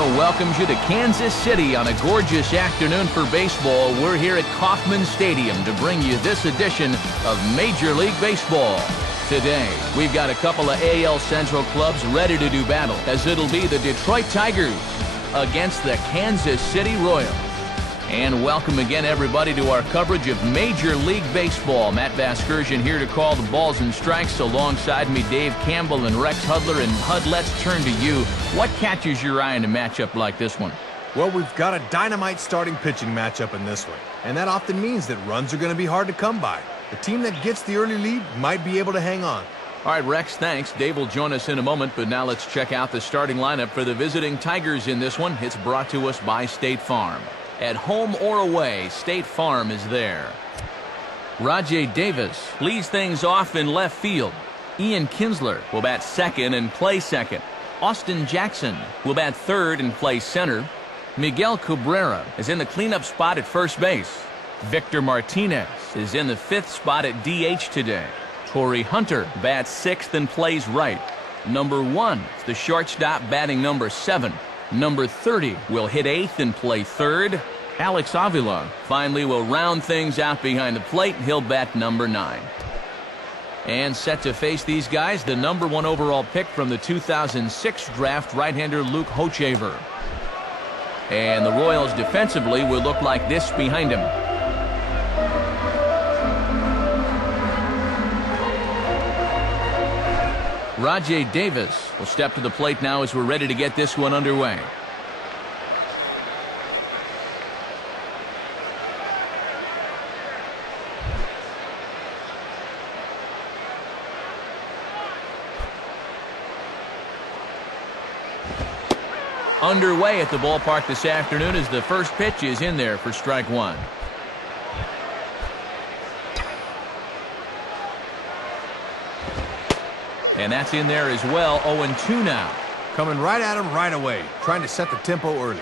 Radio welcomes you to Kansas City on a gorgeous afternoon for baseball. We're here at Kauffman Stadium to bring you this edition of Major League Baseball. Today, we've got a couple of AL Central clubs ready to do battle, as it'll be the Detroit Tigers against the Kansas City Royals. And welcome again, everybody, to our coverage of Major League Baseball. Matt Vasgersian here to call the balls and strikes. Alongside me, Dave Campbell and Rex Hudler. And Hud, let's turn to you. What catches your eye in a matchup like this one? Well, we've got a dynamite starting pitching matchup in this one. And that often means that runs are going to be hard to come by. The team that gets the early lead might be able to hang on. All right, Rex, thanks. Dave will join us in a moment, but now let's check out the starting lineup for the visiting Tigers in this one. It's brought to us by State Farm. At home or away, State Farm is there. Rajay Davis leads things off in left field. Ian Kinsler will bat second and play second. Austin Jackson will bat third and play center. Miguel Cabrera is in the cleanup spot at first base. Victor Martinez is in the fifth spot at DH today. Torrey Hunter bats sixth and plays right. Number 1 is the shortstop batting number 7. Number 30 will hit eighth and play third. Alex Avila finally will round things out behind the plate. He'll bat number 9. And set to face these guys, the number 1 overall pick from the 2006 draft, right-hander Luke Hochevar. And the Royals defensively will look like this behind him. Rajay Davis will step to the plate now as we're ready to get this one underway. Underway at the ballpark this afternoon as the first pitch is in there for strike 1. And that's in there as well. 0-2 now. Coming right at him right away, trying to set the tempo early.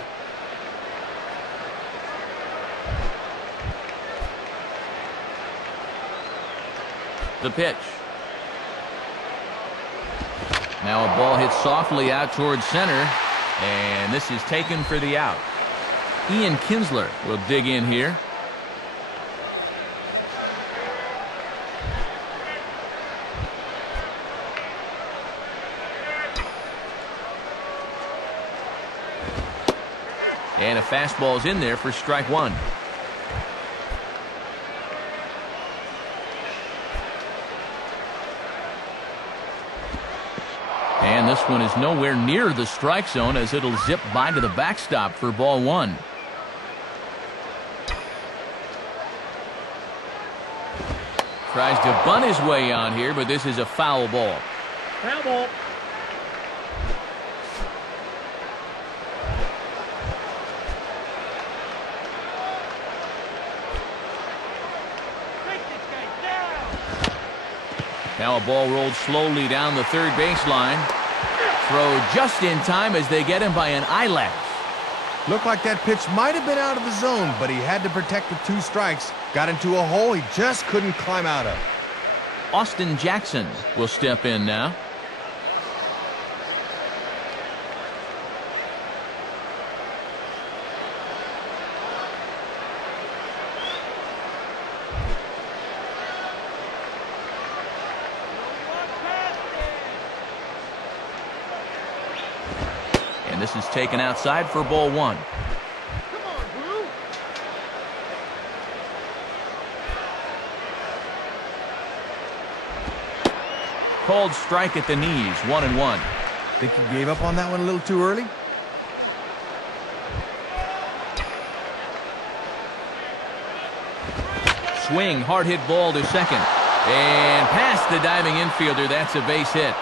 The pitch. Now a ball hits softly out towards center, and this is taken for the out. Ian Kinsler will dig in here. And a fastball's in there for strike 1. And this one is nowhere near the strike zone as it'll zip by to the backstop for ball 1. Tries to bunt his way on here, but this is a foul ball. Foul ball. Now a ball rolled slowly down the third baseline. Throw just in time as they get him by an eyelash. Looked like that pitch might have been out of the zone, but he had to protect with 2 strikes. Got into a hole he just couldn't climb out of. Austin Jackson will step in now. This is taken outside for ball 1. Come on, Blue. Called strike at the knees, 1-1. Think he gave up on that one a little too early? Swing, hard hit ball to second. And past the diving infielder, that's a base hit.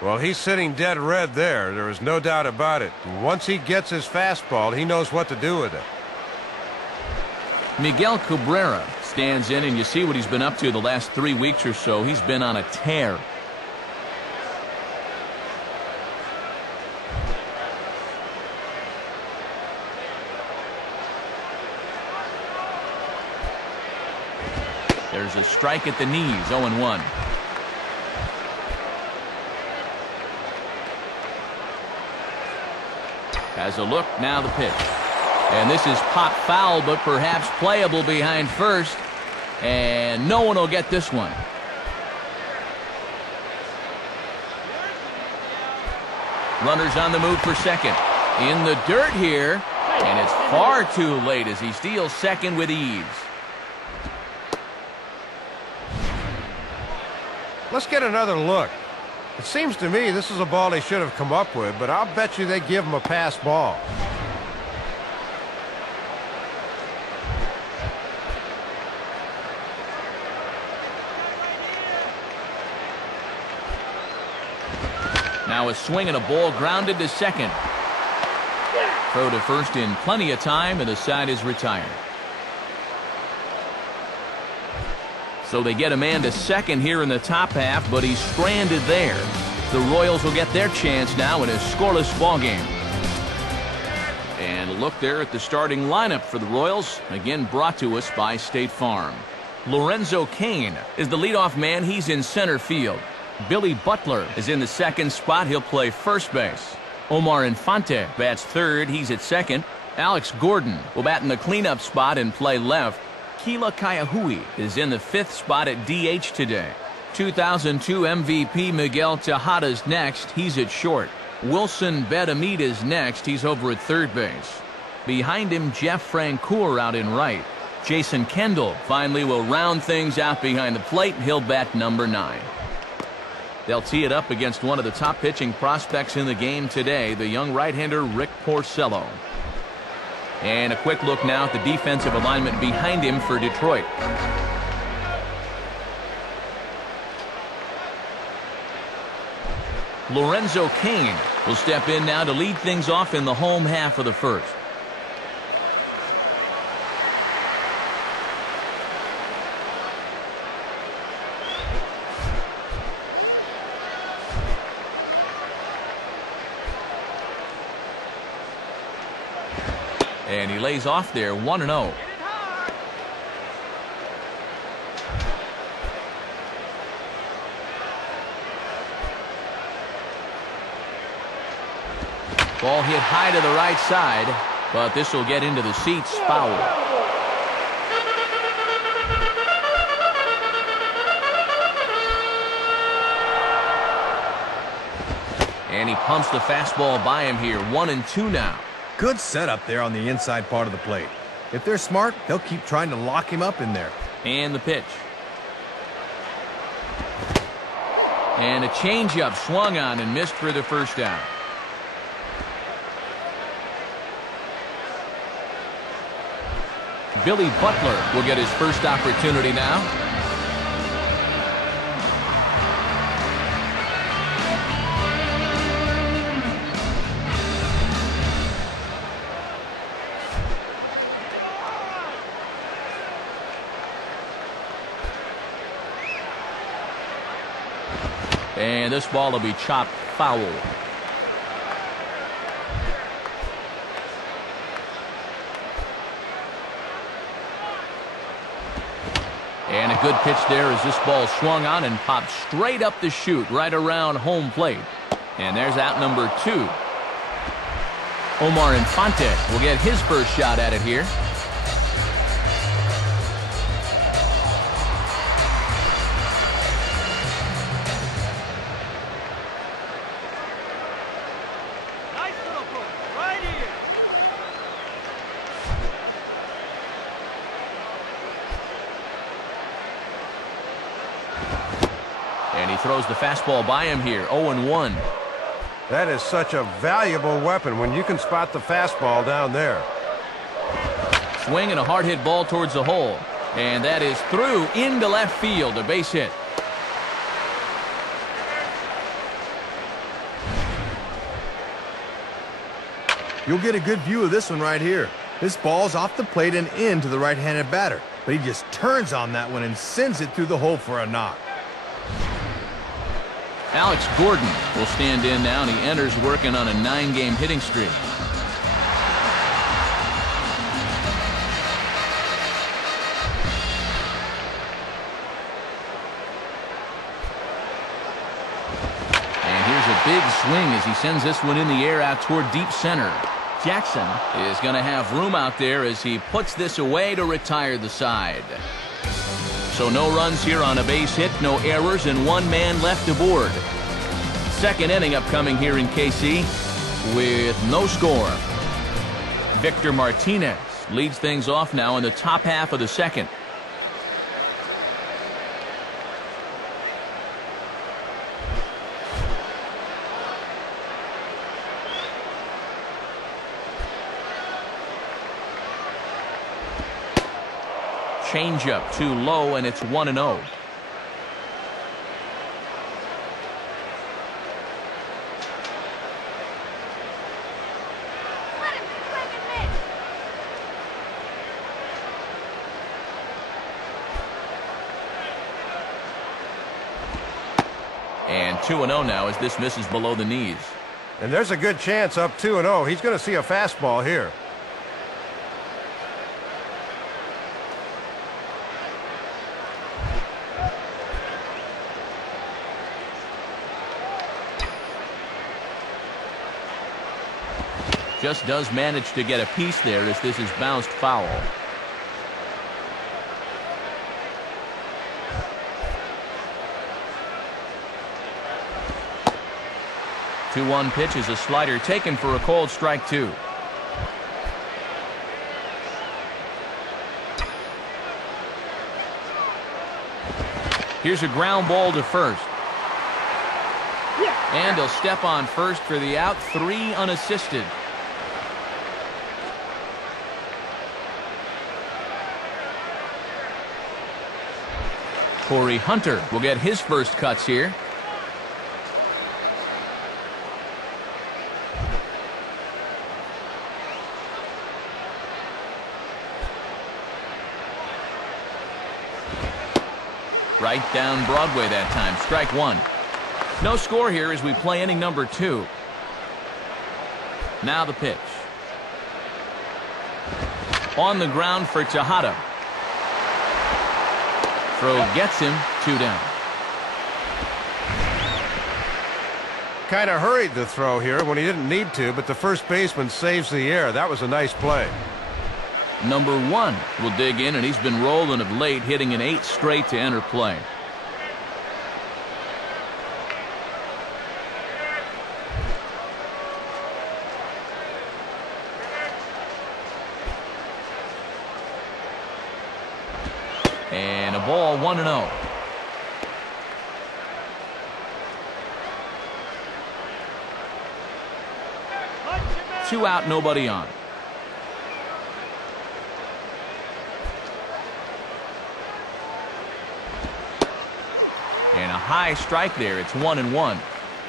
Well, he's sitting dead red there. There is no doubt about it. And once he gets his fastball, he knows what to do with it. Miguel Cabrera stands in, and you see what he's been up to the last 3 weeks or so. He's been on a tear. There's a strike at the knees, 0-1. Has a look, now the pitch. And this is pop foul, but perhaps playable behind first. And no one will get this one. Runners on the move for second. In the dirt here. And it's far too late as he steals second with ease. Let's get another look. It seems to me this is a ball he should have come up with, but I'll bet you they give him a pass ball. Now a swing and a ball grounded to second. Throw to first in plenty of time, and the side is retired. So they get a man to second here in the top half, but he's stranded there. The Royals will get their chance now in a scoreless ball game. And look there at the starting lineup for the Royals, again brought to us by State Farm. Lorenzo Cain is the leadoff man. He's in center field. Billy Butler is in the second spot. He'll play first base. Omar Infante bats third. He's at second. Alex Gordon will bat in the cleanup spot and play left. Keila Kaiahui is in the fifth spot at DH today. 2002 MVP Miguel Tejada's next. He's at short. Wilson Betamid is next. He's over at third base. Behind him, Jeff Francoeur out in right. Jason Kendall finally will round things out behind the plate. He'll bat number 9. They'll tee it up against one of the top pitching prospects in the game today, the young right-hander Rick Porcello. And a quick look now at the defensive alignment behind him for Detroit. Lorenzo Cain will step in now to lead things off in the home half of the first. And he lays off there 1-0. Ball hit high to the right side, but this will get into the seats, foul. And he pumps the fastball by him here, 1-2 now. Good setup there on the inside part of the plate. If they're smart, they'll keep trying to lock him up in there. And the pitch. And a changeup swung on and missed for the first down. Billy Butler will get his first opportunity now. And this ball will be chopped foul. And a good pitch there as this ball swung on and popped straight up the chute right around home plate. And there's out number 2. Omar Infante will get his first shot at it here. And he throws the fastball by him here, 0-1. That is such a valuable weapon when you can spot the fastball down there. Swing and a hard hit ball towards the hole. And that is through into left field, a base hit. You'll get a good view of this one right here. This ball's off the plate and into the right-handed batter, but he just turns on that one and sends it through the hole for a knock. Alex Gordon will stand in now, and he enters working on a 9-game hitting streak. And here's a big swing as he sends this one in the air out toward deep center. Jackson is going to have room out there as he puts this away to retire the side. So no runs here on a base hit, no errors, and one man left aboard. Second inning upcoming here in KC with no score. Victor Martinez leads things off now in the top half of the second. Changeup too low, and it's 1-0. And 2-0 now as this misses below the knees. And there's a good chance up 2-0. He's going to see a fastball here. Just does manage to get a piece there as this is bounced foul. The 2-1 pitch is a slider taken for a called strike two. Here's a ground ball to first. And he'll step on first for the out, 3 unassisted. Corey Hunter will get his first cuts here. Right down Broadway that time. Strike one. No score here as we play inning number 2. Now the pitch. On the ground for Tejada. Throw gets him, 2 down. Kind of hurried the throw here when he didn't need to, but the first baseman saves the air. That was a nice play. Number 1 will dig in, and he's been rolling of late, hitting an 8 straight to enter play. And a ball, 1-0. Two out, nobody on. And a high strike there. It's 1-1.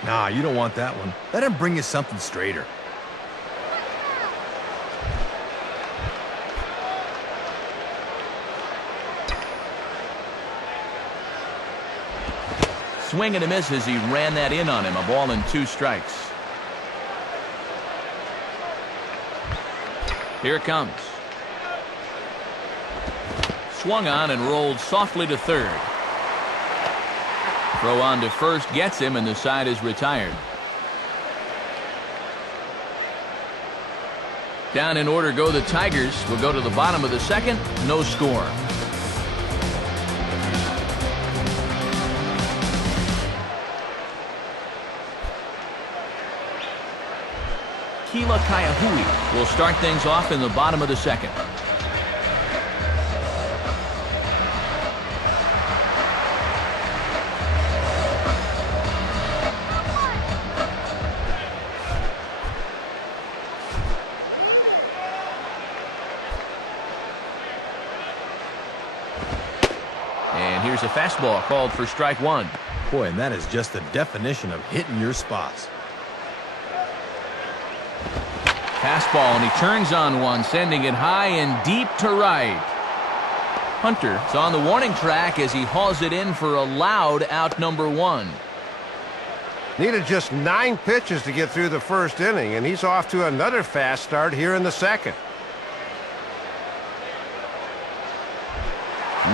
Nah, you don't want that one. Let him bring you something straighter. Swing and a miss as he ran that in on him. A ball and 2 strikes. Here it comes. Swung on and rolled softly to third. Throw on to first gets him, and the side is retired. Down in order go the Tigers. We'll go to the bottom of the second. No score. Keila Kaiahui will start things off in the bottom of the second. And here's a fastball called for strike one. Boy, and that is just the definition of hitting your spots. Fastball, and he turns on one, sending it high and deep to right. Hunter is on the warning track as he hauls it in for a loud out number 1. Needed just 9 pitches to get through the first inning, and he's off to another fast start here in the second.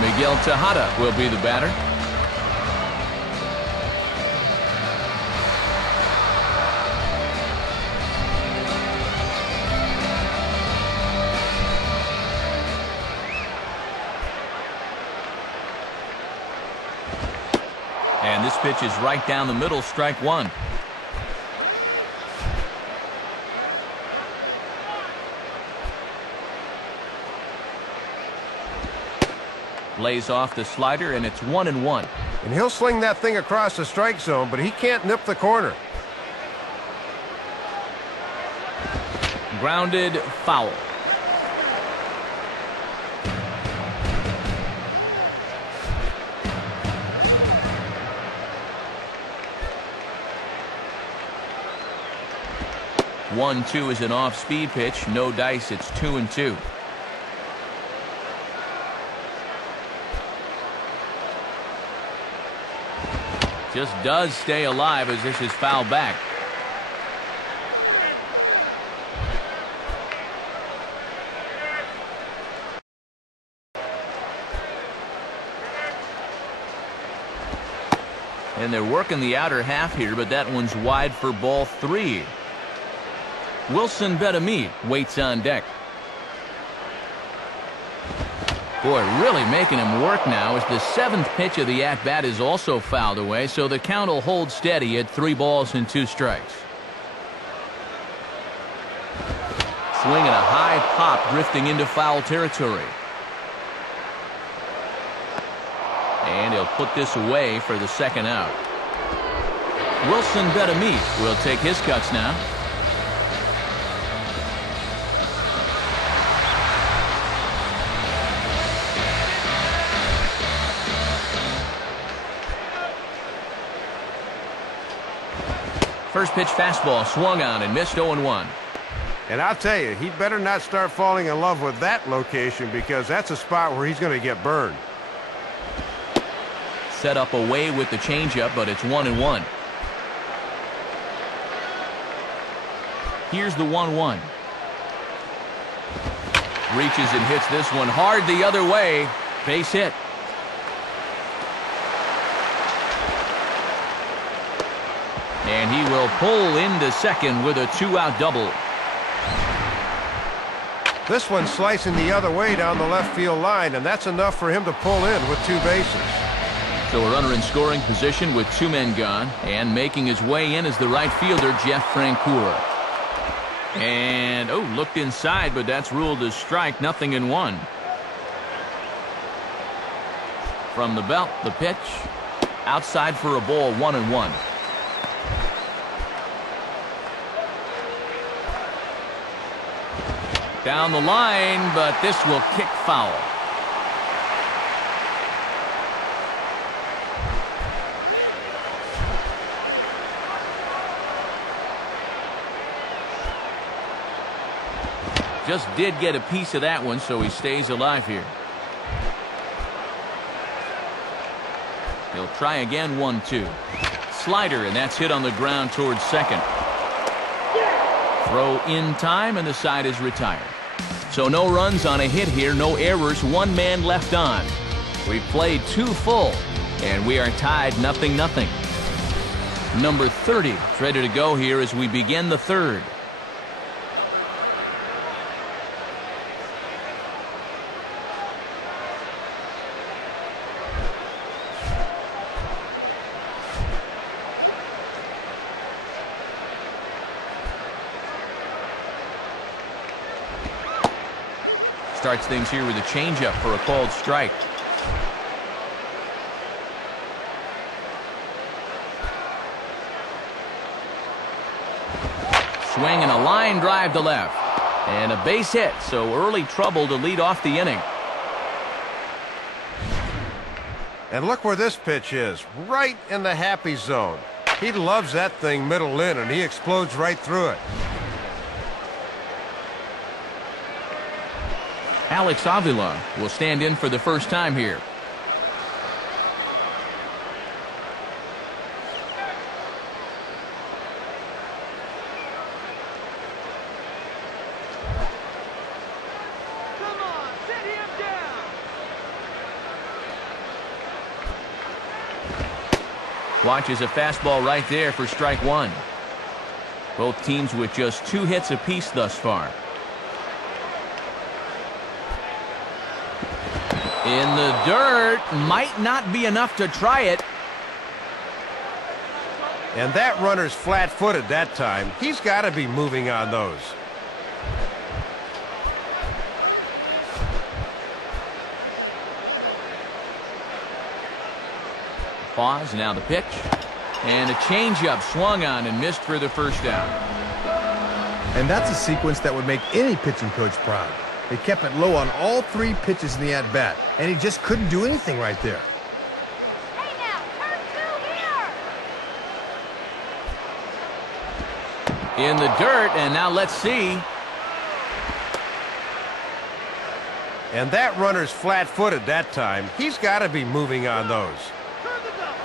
Miguel Tejada will be the batter. And this pitch is right down the middle, strike one. Lays off the slider, and it's 1-1. And he'll sling that thing across the strike zone, but he can't nip the corner. Grounded, foul. One-two is an off-speed pitch. No dice. It's 2-2. Just does stay alive as this is fouled back. And they're working the outer half here, but that one's wide for ball 3. Wilson Betemit waits on deck. Boy, really making him work now as the 7th pitch of the at-bat is also fouled away, so the count will hold steady at 3 balls and 2 strikes. Swinging a high pop, drifting into foul territory. And he'll put this away for the 2nd out. Wilson Betemit will take his cuts now. First pitch fastball swung on and missed 0-1. And I'll tell you, he better not start falling in love with that location because that's a spot where he's going to get burned. Set up away with the changeup, but it's 1-1. Here's the 1-1. Reaches and hits this one hard the other way. Base hit. And he will pull into second with a 2-out double. This one's slicing the other way down the left field line, and that's enough for him to pull in with 2 bases. So a runner in scoring position with 2 men gone, and making his way in is the right fielder, Jeff Francoeur. And, looked inside, but that's ruled as strike, 0-1. From the belt, the pitch. Outside for a ball, 1-1. Down the line, but this will kick foul. Just did get a piece of that one, so he stays alive here. He'll try again, 1-2. Slider, and that's hit on the ground towards second. Throw in time, and the side is retired. So no runs on a hit here, no errors, 1 man left on. We've played 2 full, and we are tied 0-0. Number 30 is ready to go here as we begin the 3rd. Starts things here with a changeup for a called strike. Swing and a line drive to left. And a base hit, so early trouble to lead off the inning. And look where this pitch is, right in the happy zone. He loves that thing middle in, and he explodes right through it. Alex Avila will stand in for the first time here. Come on, sit him down. Watches a fastball right there for strike 1. Both teams with just 2 hits apiece thus far. In the dirt, might not be enough to try it. And that runner's flat-footed that time. He's got to be moving on those. Pause, now the pitch. And a changeup swung on and missed for the first down. And that's a sequence that would make any pitching coach proud. They kept it low on all 3 pitches in the at-bat, and he just couldn't do anything right there. Hey now, turn 2 here. In the dirt, and now let's see. And that runner's flat-footed that time. He's got to be moving on those. Turn the double.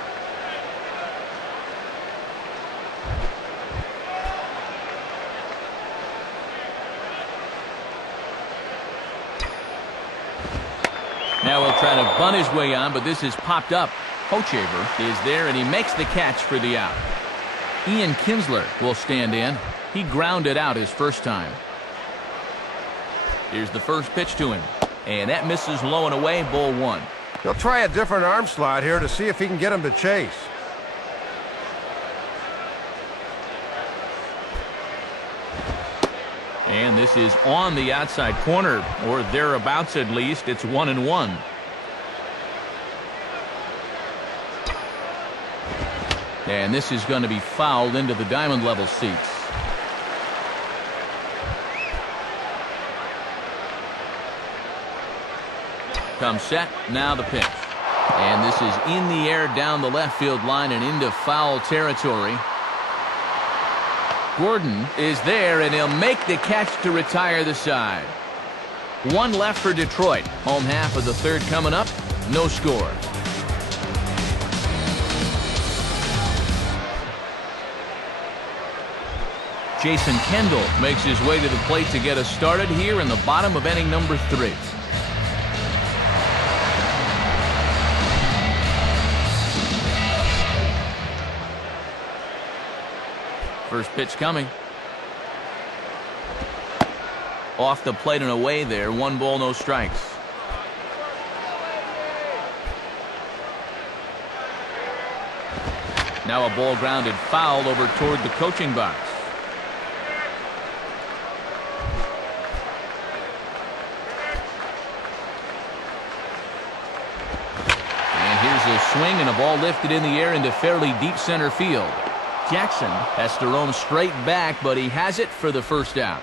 Now he'll try to bunt his way on, but this is popped up. Hochevar is there, and he makes the catch for the out. Ian Kinsler will stand in. He grounded out his first time. Here's the first pitch to him. And that misses low and away, ball 1. He'll try a different arm slot here to see if he can get him to chase. And this is on the outside corner, or thereabouts at least. It's 1-1. And this is going to be fouled into the diamond level seats. Comes set, now the pitch. And this is in the air down the left field line and into foul territory. Gordon is there, and he'll make the catch to retire the side. 1 left for Detroit. Home half of the 3rd coming up. No score. Jason Kendall makes his way to the plate to get us started here in the bottom of inning number 3. First pitch coming. Off the plate and away there. 1 ball, no strikes. Now a ball grounded foul over toward the coaching box. And here's a swing and a ball lifted in the air into fairly deep center field. Jackson has to roam straight back, but he has it for the first out.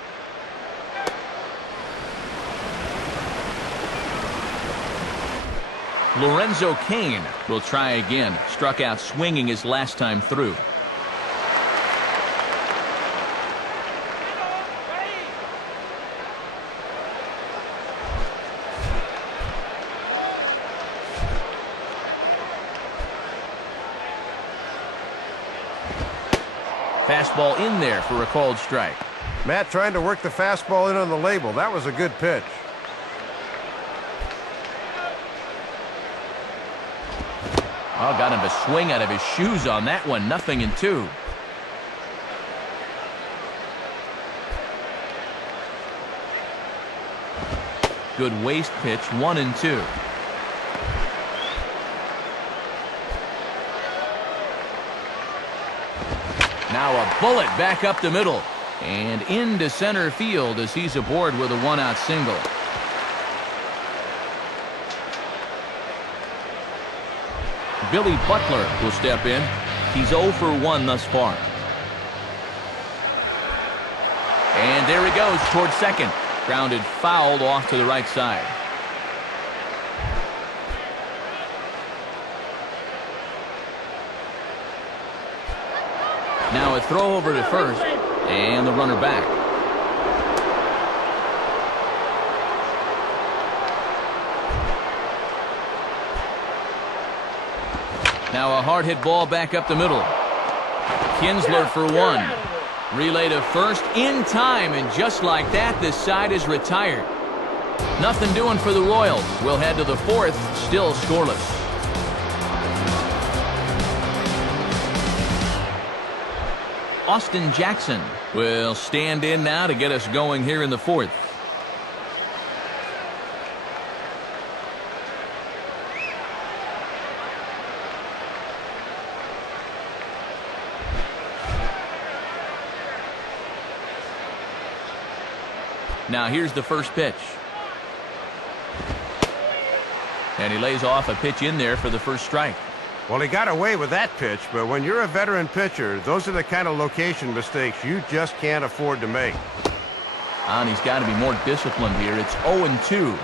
Lorenzo Cain will try again. Struck out swinging his last time through. Fastball in there for a called strike. Matt trying to work the fastball in on the label. That was a good pitch. Oh, got him to swing out of his shoes on that one. 0-2. Good waist pitch. 1-2. Now a bullet back up the middle and into center field as he's aboard with a 1-out single. Billy Butler will step in. He's 0 for 1 thus far. And there he goes toward second. Grounded fouled off to the right side. Now a throw over to first, and the runner back. Now a hard hit ball back up the middle. Kinsler for 1. Relay to first in time, and just like that, this side is retired. Nothing doing for the Royals. We'll head to the 4th, still scoreless. Austin Jackson will stand in now to get us going here in the 4th. Now here's the first pitch. And he lays off a pitch in there for the first strike. Well, he got away with that pitch, but when you're a veteran pitcher, those are the kind of location mistakes you just can't afford to make. And he's got to be more disciplined here. It's 0-2.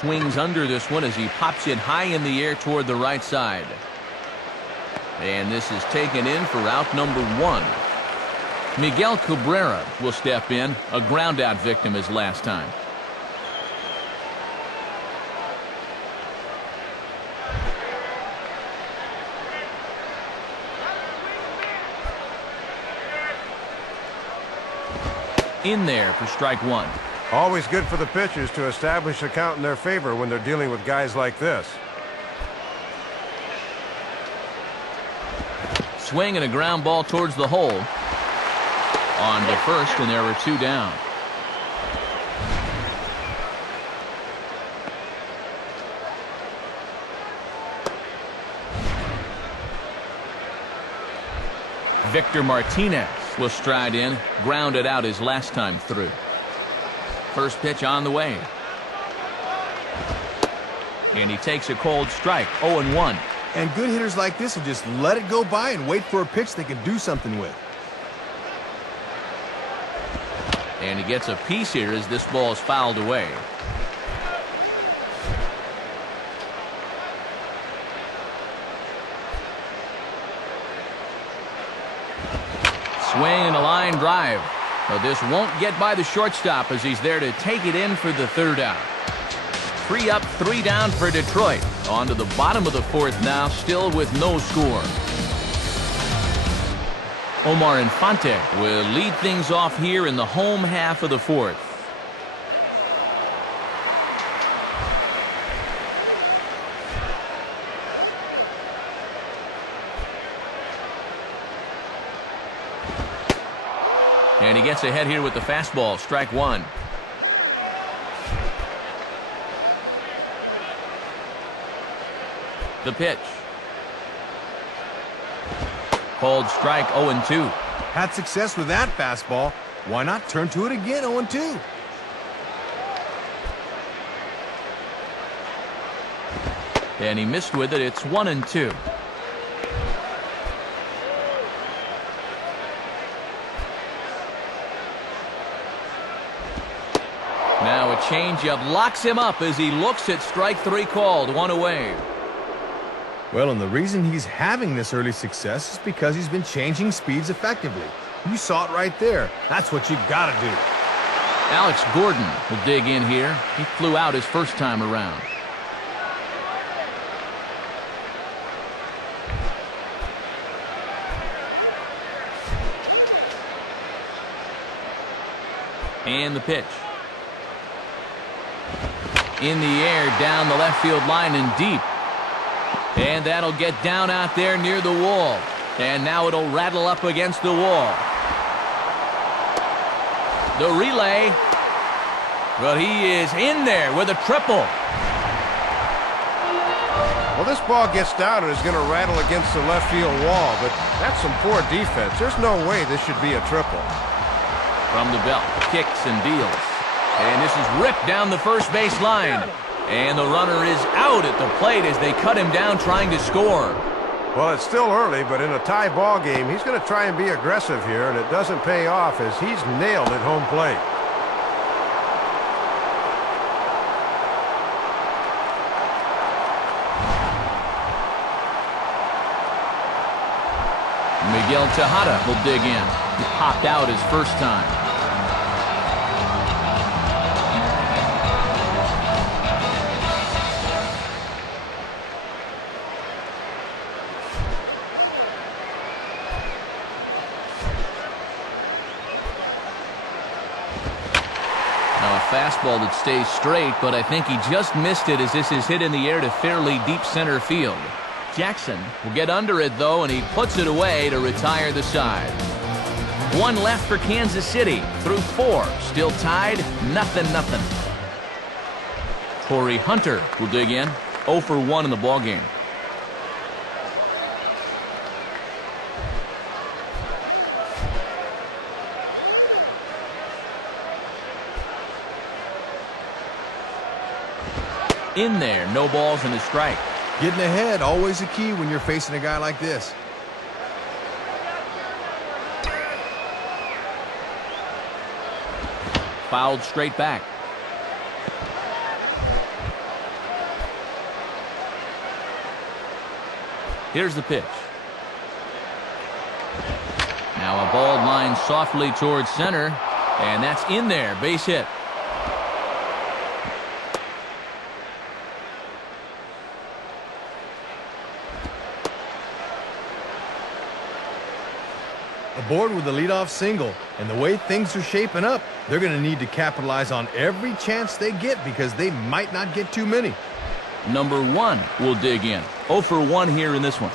Swings under this one as he pops it high in the air toward the right side. And this is taken in for out number 1. Miguel Cabrera will step in, a ground-out victim his last time. In there for strike 1. Always good for the pitchers to establish a count in their favor when they're dealing with guys like this. Swing and a ground ball towards the hole. On to first, and there are 2 down. Victor Martinez will stride in, grounded out his last time through. First pitch on the way. And he takes a cold strike, 0-1. And good hitters like this will just let it go by and wait for a pitch they can do something with. And he gets a piece here as this ball is fouled away. Swing and a line drive. But this won't get by the shortstop as he's there to take it in for the 3rd out. 3 up, 3 down for Detroit. On to the bottom of the 4th now, still with no score. Omar Infante will lead things off here in the home half of the 4th. And he gets ahead here with the fastball, strike 1. The pitch. Called strike, 0-2. Had success with that fastball. Why not turn to it again, 0-2? And he missed with it. It's 1-2. Now a changeup locks him up as he looks at strike 3 called, 1 away. Well, and the reason he's having this early success is because he's been changing speeds effectively. You saw it right there. That's what you gotta do. Alex Gordon will dig in here. He flew out his first time around. And the pitch. In the air, down the left field line and deep. And that'll get down out there near the wall. And now it'll rattle up against the wall. The relay. But he is in there with a triple. Well, this ball gets down and is going to rattle against the left field wall, but that's some poor defense. There's no way this should be a triple. From the belt, kicks and deals. And this is ripped down the first base line. And the runner is out at the plate as they cut him down trying to score. Well, it's still early, but in a tie ball game, he's going to try and be aggressive here, and it doesn't pay off as he's nailed at home plate. Miguel Tejada will dig in. He popped out his first time. Now a fastball that stays straight, but I think he just missed it as this is hit in the air to fairly deep center field. Jackson will get under it, though, and he puts it away to retire the side. 1 left for Kansas City through 4. Still tied, 0-0. Torrey Hunter will dig in. 0 for 1 in the ballgame. In there, no balls and a strike. Getting ahead, always a key when you're facing a guy like this. Fouled straight back. Here's the pitch. Now a ball lined softly towards center, and that's in there, base hit. Aboard with a leadoff single, and the way things are shaping up, they're going to need to capitalize on every chance they get because they might not get too many. Number 1 will dig in. 0 for 1 here in this one.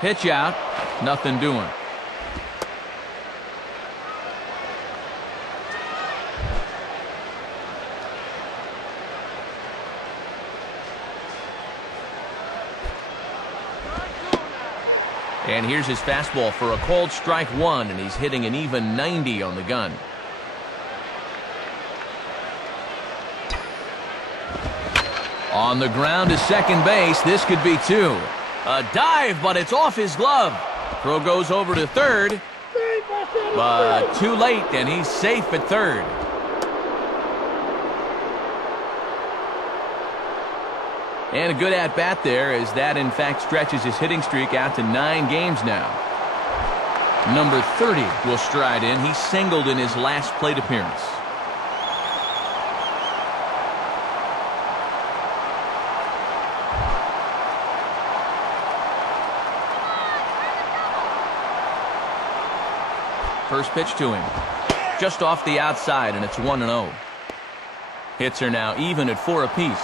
Pitch out, nothing doing. And here's his fastball for a called strike 1, and he's hitting an even 90 on the gun. On the ground to second base, this could be 2. A dive, but it's off his glove. Throw goes over to third, but too late, and he's safe at third. And a good at-bat there, as that, in fact, stretches his hitting streak out to 9 games now. Number 30 will stride in. He singled in his last plate appearance. First pitch to him. Just off the outside, and it's 1-0. Hits are now even at 4 apiece.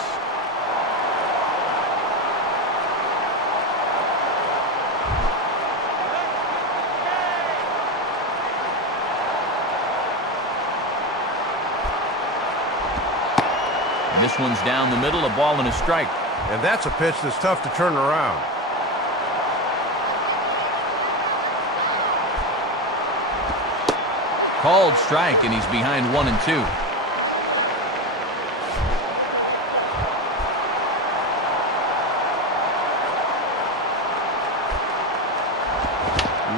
And this one's down the middle, a ball and a strike. And that's a pitch that's tough to turn around. Called strike, and he's behind 1-2.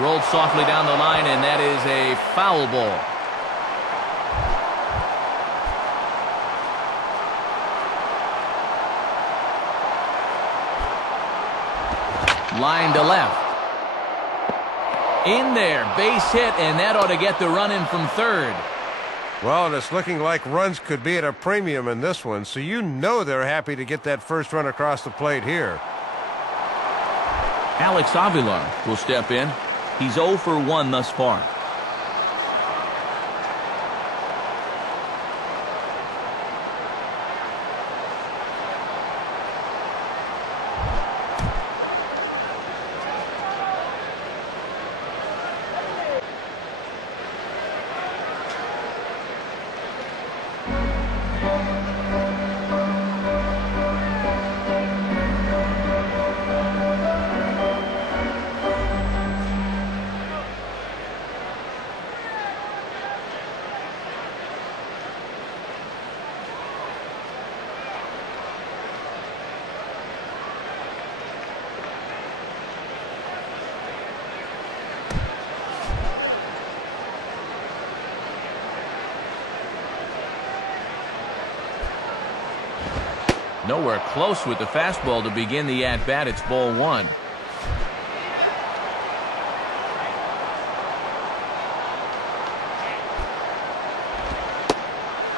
Rolled softly down the line, and that is a foul ball. Line to left. In there, base hit, and that ought to get the run in from third. Well, and it's looking like runs could be at a premium in this one, so you know they're happy to get that first run across the plate here. Alex Avila will step in. He's 0 for 1 thus far. Nowhere close with the fastball to begin the at-bat. It's ball 1.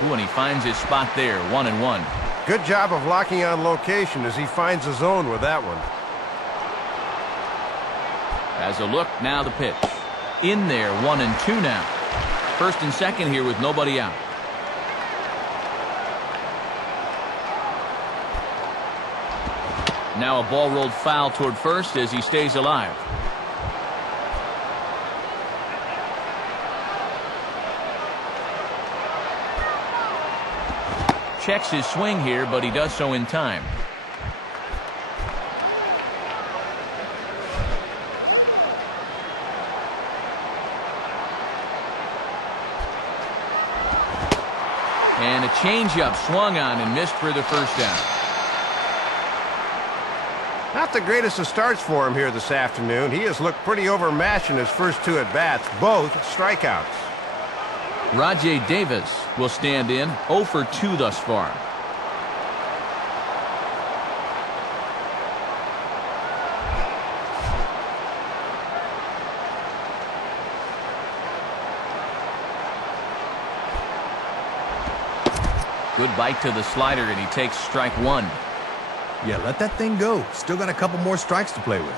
Ooh, and he finds his spot there, 1-1. Good job of locking on location as he finds the zone with that one. As a look, now the pitch. In there, 1-2 now. First and second here with nobody out. Now a ball rolled foul toward first as he stays alive. Checks his swing here, but he does so in time. And a changeup swung on and missed for the first down. Not the greatest of starts for him here this afternoon. He has looked pretty overmatched in his first two at-bats, both strikeouts. Rajay Davis will stand in, 0 for 2 thus far. Good bite to the slider, and he takes strike 1. Yeah, let that thing go. Still got a couple more strikes to play with.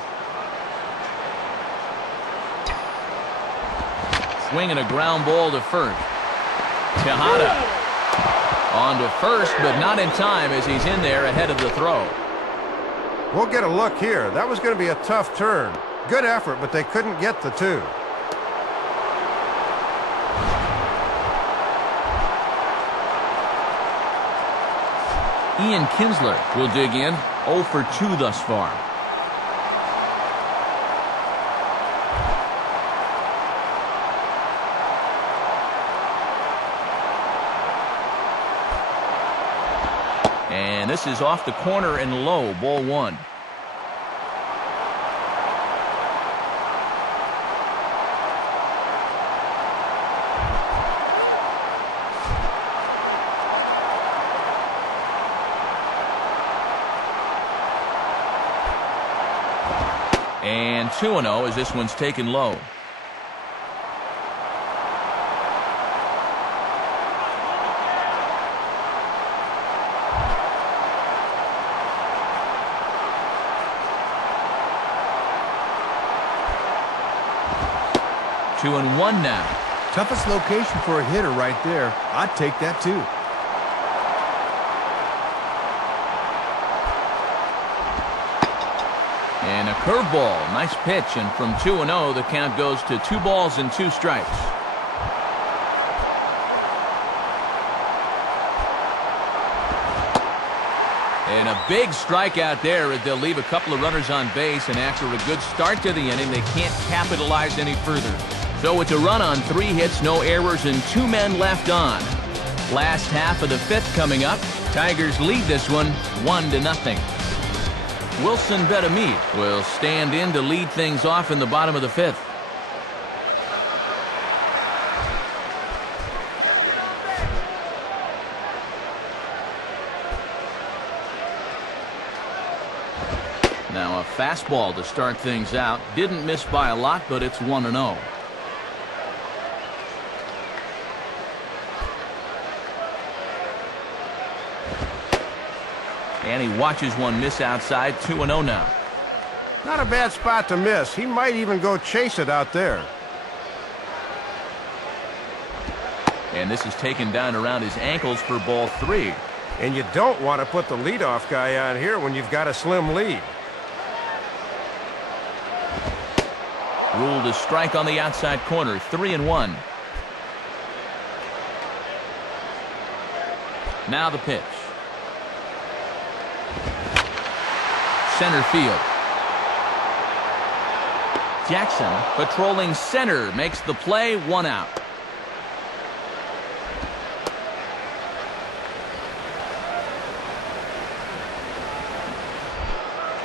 Swinging a ground ball to first. Tejada on to first, but not in time as he's in there ahead of the throw. We'll get a look here. That was going to be a tough turn. Good effort, but they couldn't get the two. Ian Kinsler will dig in, 0 for 2 thus far. And this is off the corner and low, ball 1. And 2-0 as this one's taken low. Two and one now. Toughest location for a hitter right there. I'd take that too. And a curveball. Nice pitch. And from 2-0, the count goes to 2 balls and 2 strikes. And a big strikeout there as they'll leave a couple of runners on base. And after a good start to the inning, they can't capitalize any further. So it's a run on 3 hits, no errors, and 2 men left on. Last half of the 5th coming up. Tigers lead this one 1-0. Wilson Betamit will stand in to lead things off in the bottom of the 5th. Now a fastball to start things out. Didn't miss by a lot, but it's 1-0. And he watches one miss outside. 2-0 now. Not a bad spot to miss. He might even go chase it out there. And this is taken down around his ankles for ball 3. And you don't want to put the leadoff guy on here when you've got a slim lead. Ruled a strike on the outside corner. 3-1. Now the pitch. Center field. Jackson patrolling center makes the play. 1 out.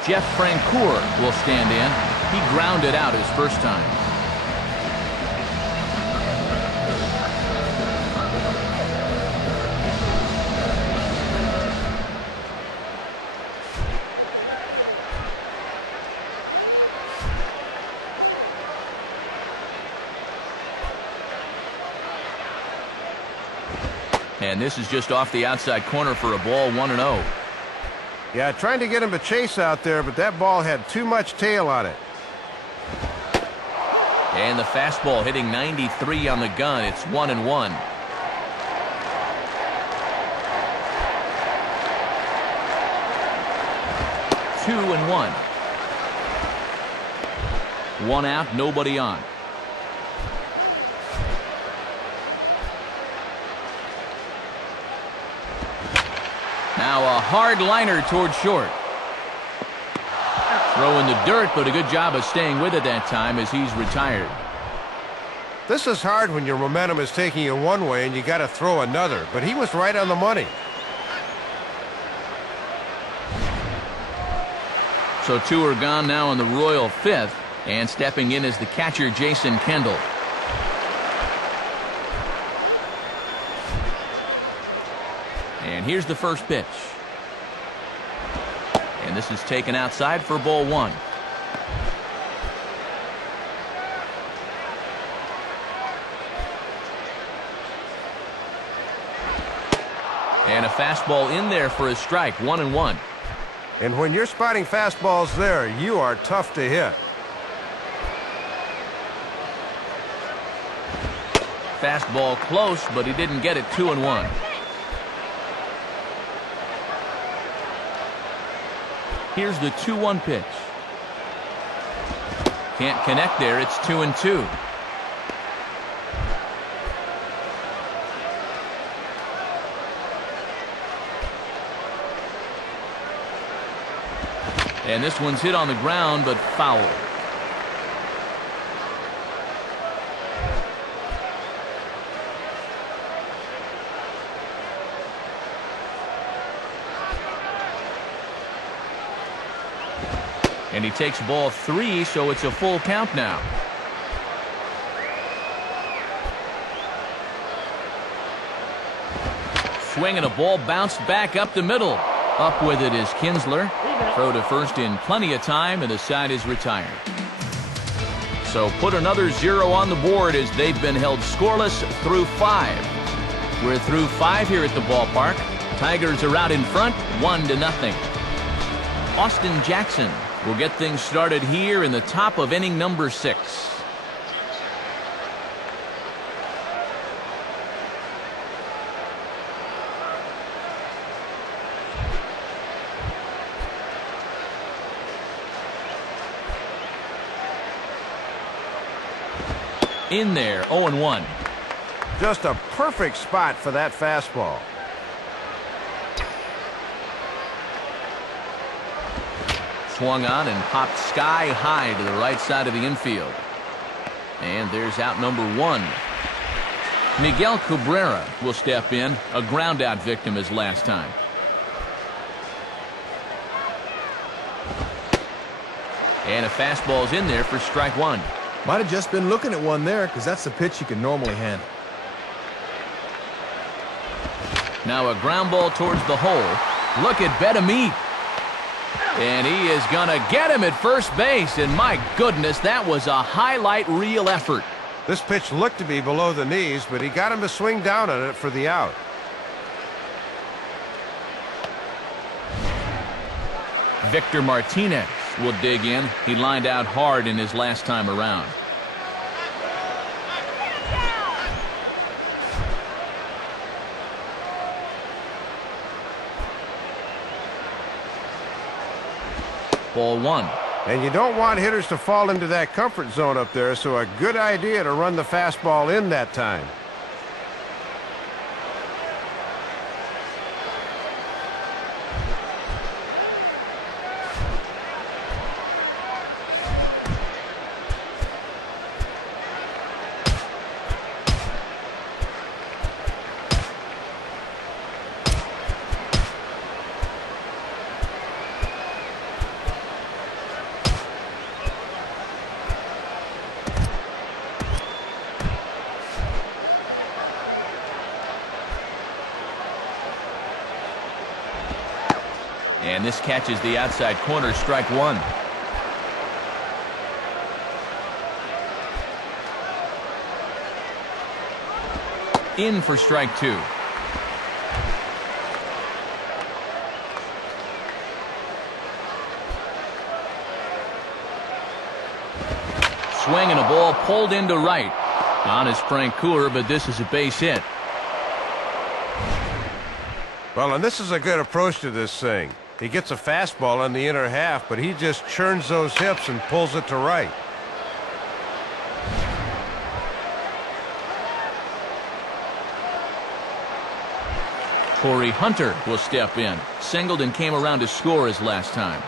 Jeff Francoeur will stand in. He grounded out his first time. And this is just off the outside corner for a ball. 1-0. Yeah, trying to get him to chase out there, but that ball had too much tail on it. And the fastball hitting 93 on the gun. It's 1-1. Two and 1. 1 out, nobody on. Now a hard liner toward short. Throw in the dirt, but a good job of staying with it that time as he's retired. This is hard when your momentum is taking you one way and you got to throw another, but he was right on the money. So 2 are gone now in the Royal fifth, and stepping in is the catcher, Jason Kendall. And here's the first pitch. And this is taken outside for ball 1. And a fastball in there for a strike, 1-1. And when you're spotting fastballs there, you are tough to hit. Fastball close, but he didn't get it. 2-1. Here's the 2-1 pitch. Can't connect there. It's 2-2. And this one's hit on the ground, but foul. And he takes ball 3, so it's a full count now. Swing and a ball bounced back up the middle. Up with it is Kinsler. Throw to first in plenty of time, and the side is retired. So put another 0 on the board as they've been held scoreless through 5. We're through 5 here at the ballpark. Tigers are out in front, 1-0. Austin Jackson will get things started here in the top of inning number 6. In there, 0-1. Just a perfect spot for that fastball. Swung on and popped sky high to the right side of the infield. And there's out number 1. Miguel Cabrera will step in, a ground out victim as last time. And a fastball's in there for strike 1. Might have just been looking at one there, because that's the pitch you can normally handle. Now a ground ball towards the hole. Look at Betamit. And he is going to get him at first base. And my goodness, that was a highlight reel effort. This pitch looked to be below the knees, but he got him to swing down on it for the out. Victor Martinez will dig in. He lined out hard in his last time around. Ball 1. And you don't want hitters to fall into that comfort zone up there, so a good idea to run the fastball in that time. And this catches the outside corner, strike 1. In for strike 2. Swing and a ball pulled into right. On is Frank Cooler, but this is a base hit. Well, and this is a good approach to this thing. He gets a fastball on the inner half, but he just churns those hips and pulls it to right. Corey Hunter will step in. Singled and came around to score his last time.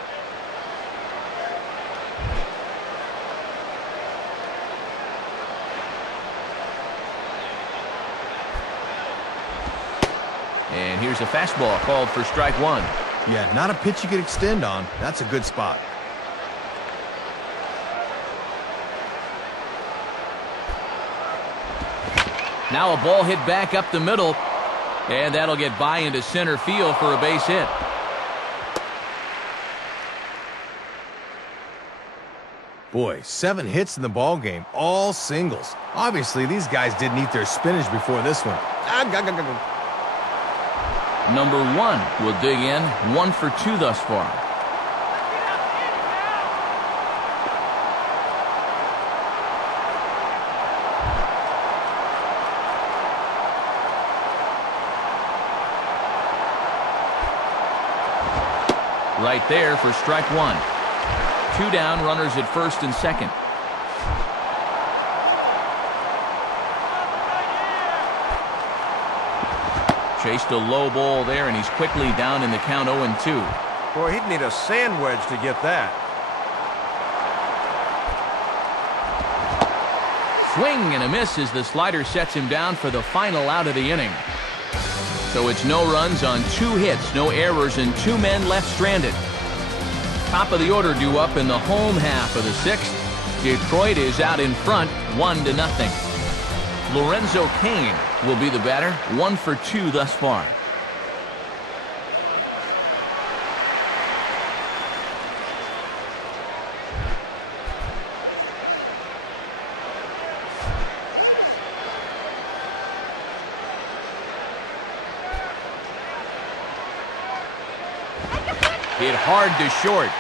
And here's a fastball called for strike one. Yeah, not a pitch you could extend on. That's a good spot. Now a ball hit back up the middle, and that'll get by into center field for a base hit. Boy, 7 hits in the ball game, all singles. Obviously, these guys didn't eat their spinach before this one. Number 1 will dig in, 1 for 2 thus far. Right there for strike 1. 2 down, runners at first and second. Chased a low ball there, and he's quickly down in the count 0-2. Boy, he'd need a sand wedge to get that. Swing and a miss as the slider sets him down for the final out of the inning. So it's no runs on 2 hits, no errors, and 2 men left stranded. Top of the order due up in the home half of the 6th. Detroit is out in front, 1-0. Lorenzo Cain will be the batter, 1 for 2 thus far. Hit hard to short.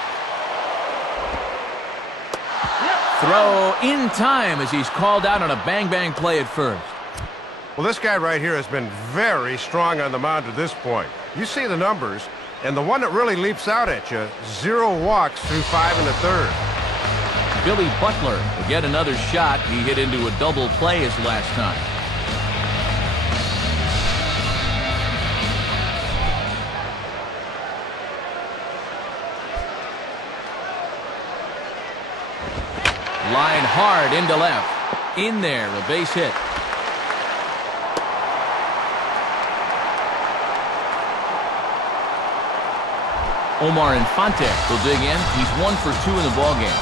Throw in time as he's called out on a bang-bang play at first. Well, this guy right here has been very strong on the mound to this point. You see the numbers, and the one that really leaps out at you, 0 walks through 5 1/3. Billy Butler will get another shot. He hit into a double play his last time. Line hard into left. In there, a base hit. Omar Infante will dig in. He's 1 for 2 in the ballgame.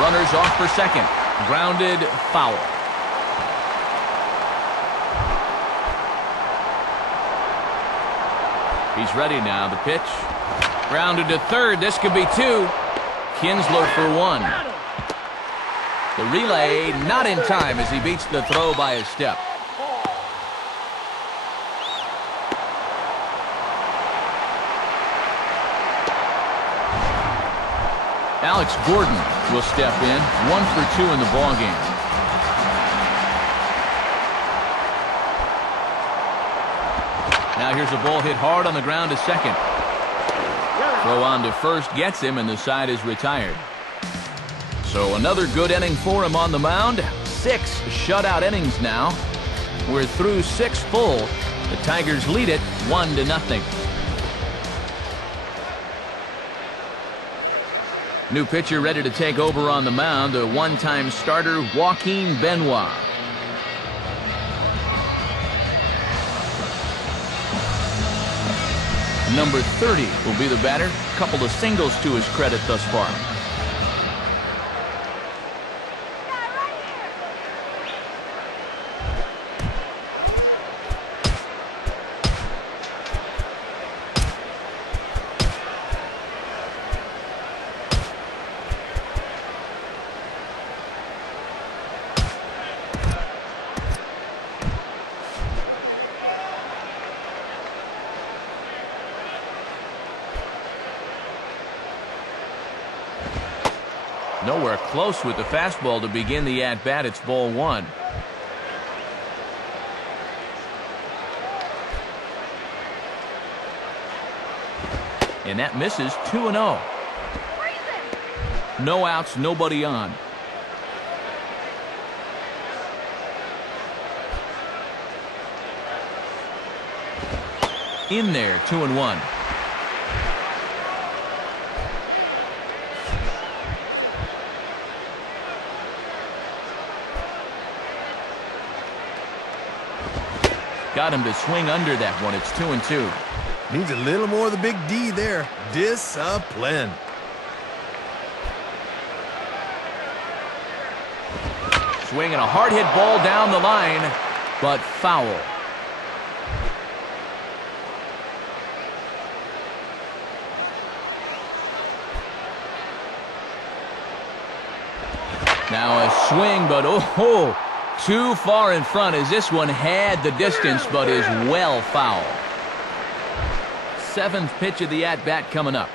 Runners off for second. Grounded foul. He's ready now. The pitch. Grounded to third. This could be 2. Kinsler for 1. The relay not in time as he beats the throw by a step. Alex Gordon will step in, 1 for 2 in the ballgame. Now here's a ball hit hard on the ground to second. Throw on to first gets him, and the side is retired. So another good inning for him on the mound. 6 shutout innings now. We're through 6 full. The Tigers lead it 1-0. New pitcher ready to take over on the mound, the one-time starter, Joaquin Benoit. Number 30 will be the batter. A couple of singles to his credit thus far. Nowhere close with the fastball to begin the at-bat. It's ball 1. And that misses. 2-0. No outs, nobody on. In there, 2-1. Got him to swing under that one. It's 2-2. Needs a little more of the big D there. Discipline. Swinging a hard hit ball down the line, but foul. Now a swing, but too far in front as this one had the distance, but is well foul. 7th pitch of the at-bat coming up.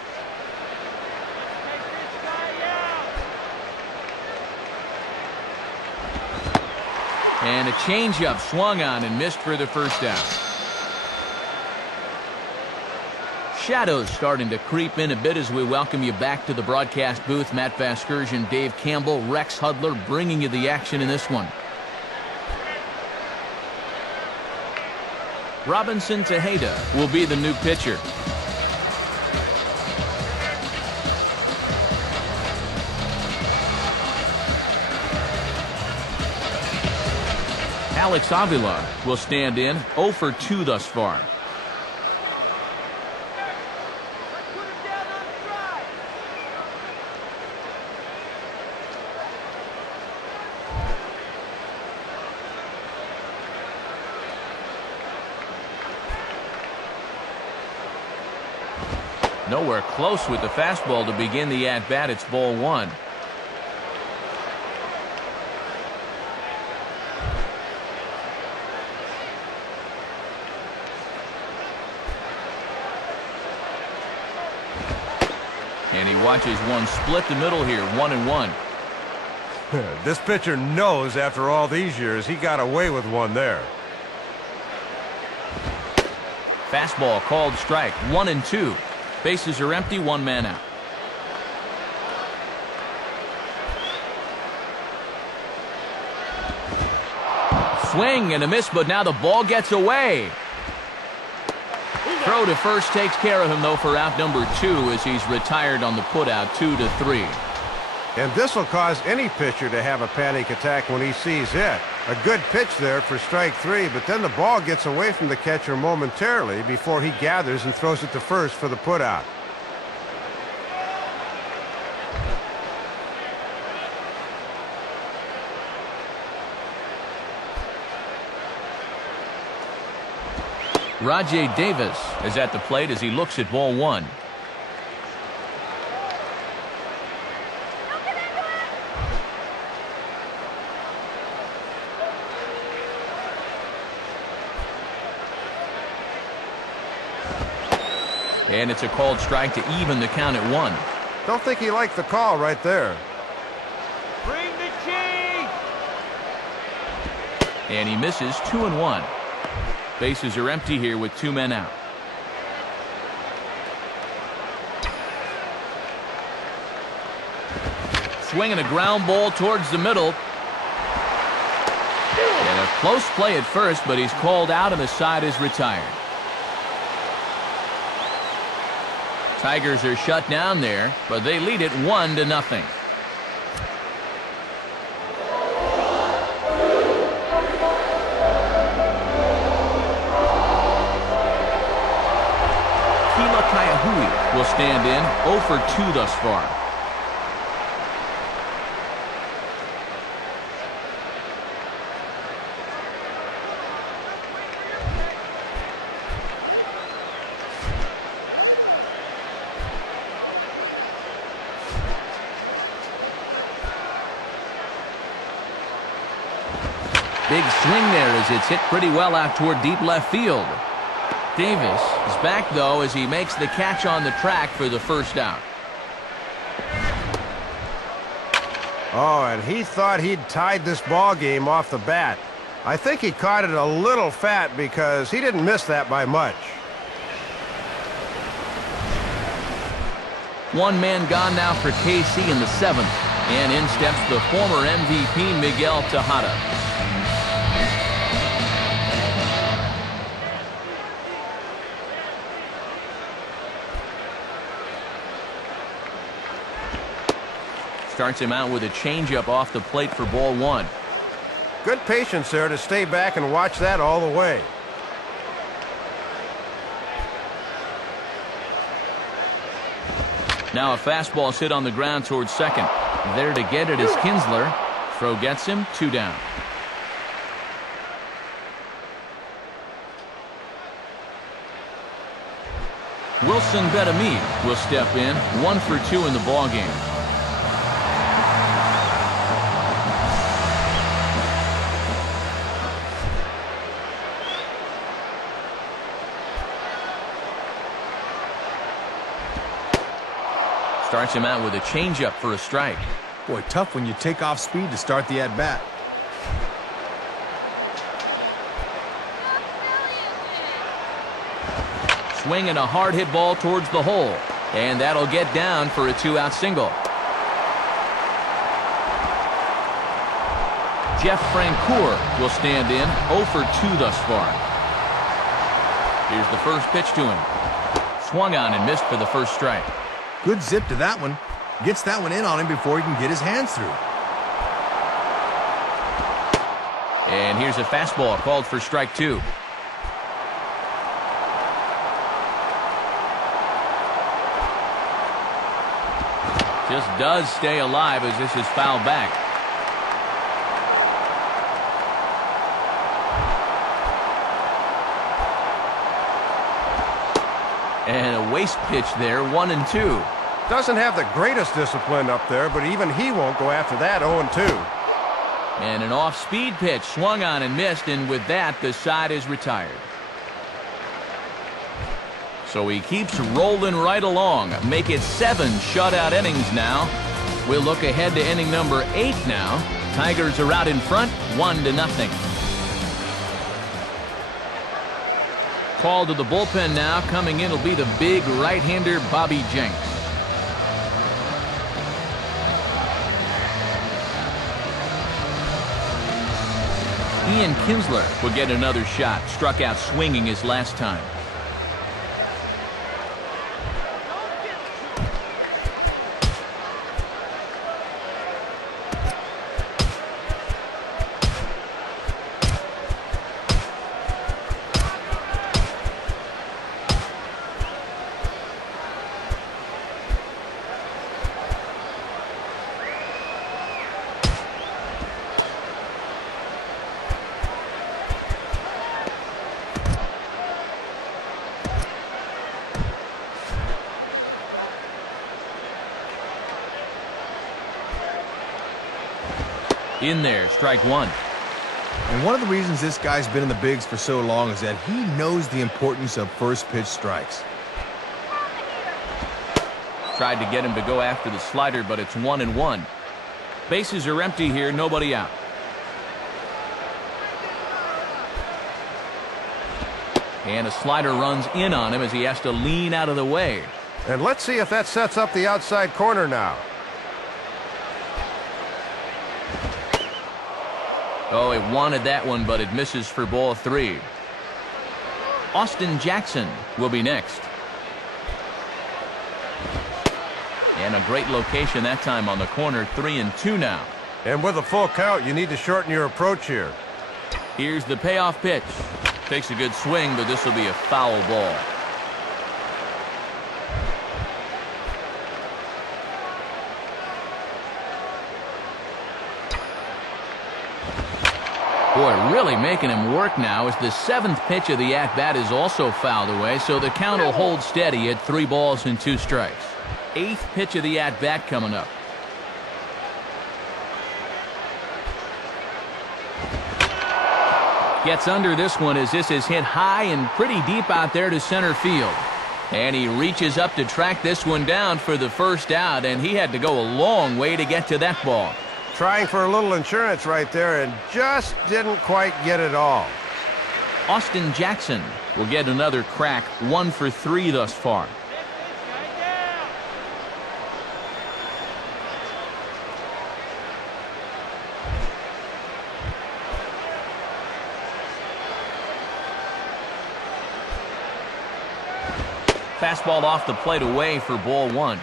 And a changeup swung on and missed for the first down. Shadows starting to creep in a bit as we welcome you back to the broadcast booth. Matt Vasgersian, Dave Campbell, Rex Hudler bringing you the action in this one. Robinson Tejeda will be the new pitcher. Alex Avila will stand in, 0 for 2 thus far. Nowhere close with the fastball to begin the at-bat. It's ball 1. And he watches one split the middle here, 1-1. This pitcher knows after all these years he got away with one there. Fastball called strike, 1-2. Bases are empty, 1 man out. Swing and a miss, but now the ball gets away. Throw to first takes care of him, though, for out number 2 as he's retired on the putout, 2-3. And this will cause any pitcher to have a panic attack when he sees it. A good pitch there for strike 3, but then the ball gets away from the catcher momentarily before he gathers and throws it to first for the putout. Rajay Davis is at the plate as he looks at ball 1. And it's a called strike to even the count at 1. Don't think he liked the call right there. Bring the cheese! And he misses, 2-1. Bases are empty here with 2 men out. Swinging a ground ball towards the middle. And a close play at first, but he's called out and the side is retired. Tigers are shut down there, but they lead it 1-0. Will stand in, 0 for 2 thus far. Big swing there as it's hit pretty well out toward deep left field. Davis is back, though, as he makes the catch on the track for the first out. Oh, and he thought he'd tied this ball game off the bat. I think he caught it a little fat because he didn't miss that by much. 1 man gone now for KC in the 7th. And in steps the former MVP Miguel Tejada. Starts him out with a changeup off the plate for ball 1. Good patience there to stay back and watch that all the way. Now a fastball hit on the ground towards second. There to get it is Kinsler. Throw gets him, 2 down. Wilson Betamede will step in, 1 for 2 in the ballgame. Starts him out with a changeup for a strike. Boy, tough when you take off speed to start the at-bat. Swinging a hard hit ball towards the hole. And that'll get down for a 2-out single. Jeff Francoeur will stand in, 0 for 2 thus far. Here's the first pitch to him. Swung on and missed for the first strike. Good zip to that one. Gets that one in on him before he can get his hands through. And here's a fastball called for strike 2. Just does stay alive as this is fouled back. And a waste pitch there, 1-2. Doesn't have the greatest discipline up there, but even he won't go after that 0-2. And an off-speed pitch swung on and missed, and with that, the side is retired. So he keeps rolling right along. Make it 7 shutout innings now. We'll look ahead to inning number 8 now. Tigers are out in front, 1-0. Call to the bullpen now. Coming in will be the big right-hander Bobby Jenks. Ian Kinsler will get another shot. Struck out swinging his last time. In there, strike 1. And one of the reasons this guy's been in the bigs for so long is that he knows the importance of first pitch strikes. Tried to get him to go after the slider, but it's 1-1. Bases are empty here, nobody out. And a slider runs in on him as he has to lean out of the way. And let's see if that sets up the outside corner now. Oh, it wanted that one, but it misses for ball 3. Austin Jackson will be next. And a great location that time on the corner, 3-2 now. And with a full count, you need to shorten your approach here. Here's the payoff pitch. Takes a good swing, but this will be a foul ball. Boy, really making him work now as the 7th pitch of the at-bat is also fouled away, so the count will hold steady at 3 balls and 2 strikes. 8th pitch of the at-bat coming up. Gets under this one as this is hit high and pretty deep out there to center field. And he reaches up to track this one down for the first out, and he had to go a long way to get to that ball. Trying for a little insurance right there and just didn't quite get it all. Austin Jackson will get another crack, 1 for 3 thus far. Fastball off the plate away for ball 1.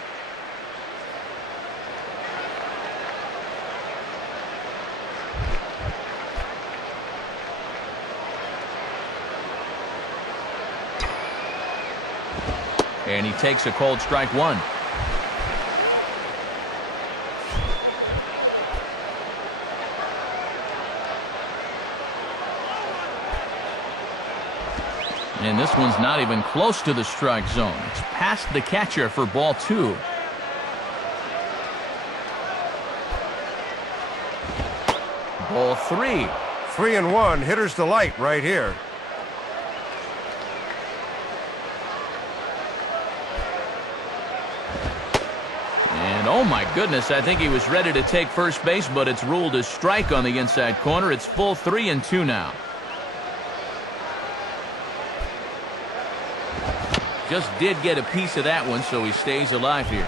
And he takes a cold strike 1. And this one's not even close to the strike zone. It's past the catcher for ball 2. Ball 3. 3-1. Hitter's delight right here. And oh my goodness, I think he was ready to take first base, but it's ruled a strike on the inside corner. It's full 3-2 now. Just did get a piece of that one, so he stays alive here.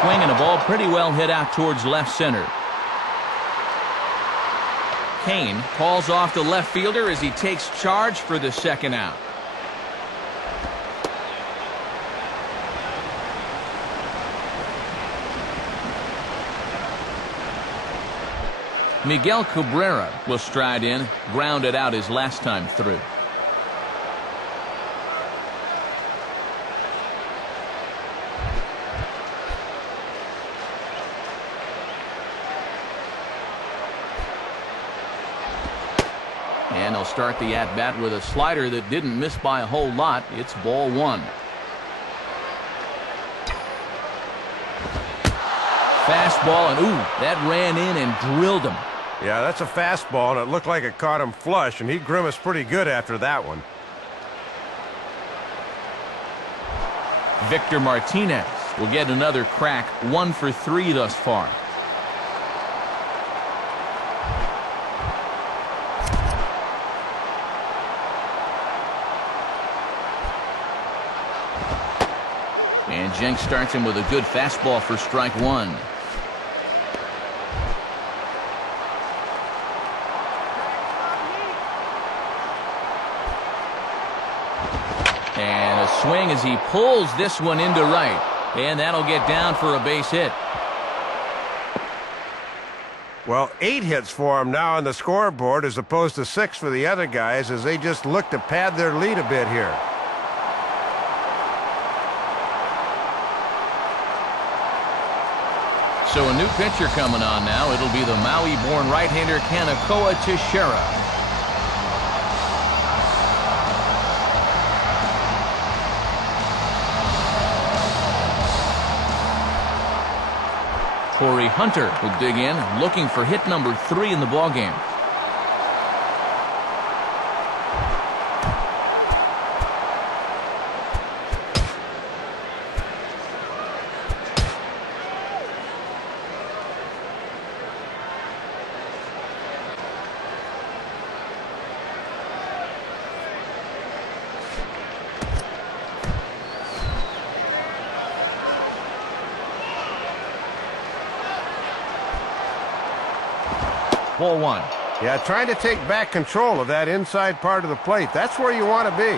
Swing and a ball pretty well hit out towards left center. Kane calls off the left fielder as he takes charge for the second out. Miguel Cabrera will stride in, grounded out his last time through. And he'll start the at-bat with a slider that didn't miss by a whole lot. It's ball 1. Fastball, and ooh, that ran in and drilled him. Yeah, that's a fastball, and it looked like it caught him flush, and he grimaced pretty good after that one. Victor Martinez will get another crack, 1 for 3 thus far. And Jenks starts him with a good fastball for strike 1. And a swing as he pulls this one into right. And that'll get down for a base hit. Well, 8 hits for him now on the scoreboard as opposed to 6 for the other guys as they just look to pad their lead a bit here. So a new pitcher coming on now. It'll be the Maui-born right-hander Kanakoa Teixeira. Torrey Hunter will dig in, looking for hit number 3 in the ballgame. Ball 1. Yeah, trying to take back control of that inside part of the plate. That's where you want to be.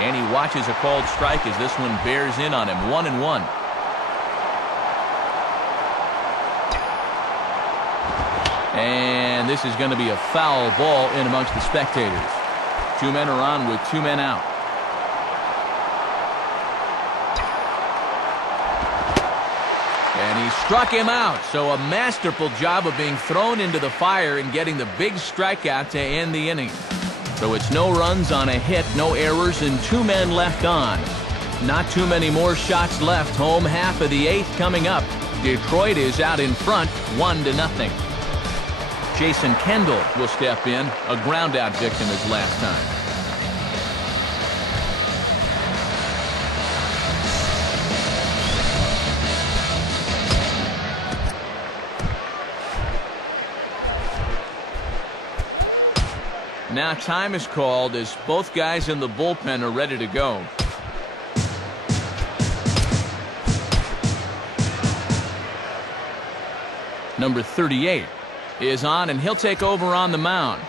And he watches a called strike as this one bears in on him. 1-1. And this is going to be a foul ball in amongst the spectators. 2 men are on with 2 men out. And he struck him out. So a masterful job of being thrown into the fire and getting the big strikeout to end the inning. So it's no runs on a hit, no errors, and 2 men left on. Not too many more shots left. Home half of the 8th coming up. Detroit is out in front, 1-0. Jason Kendall will step in, a ground-out victim his last time. Now time is called as both guys in the bullpen are ready to go. Number 38 is on, and he'll take over on the mound.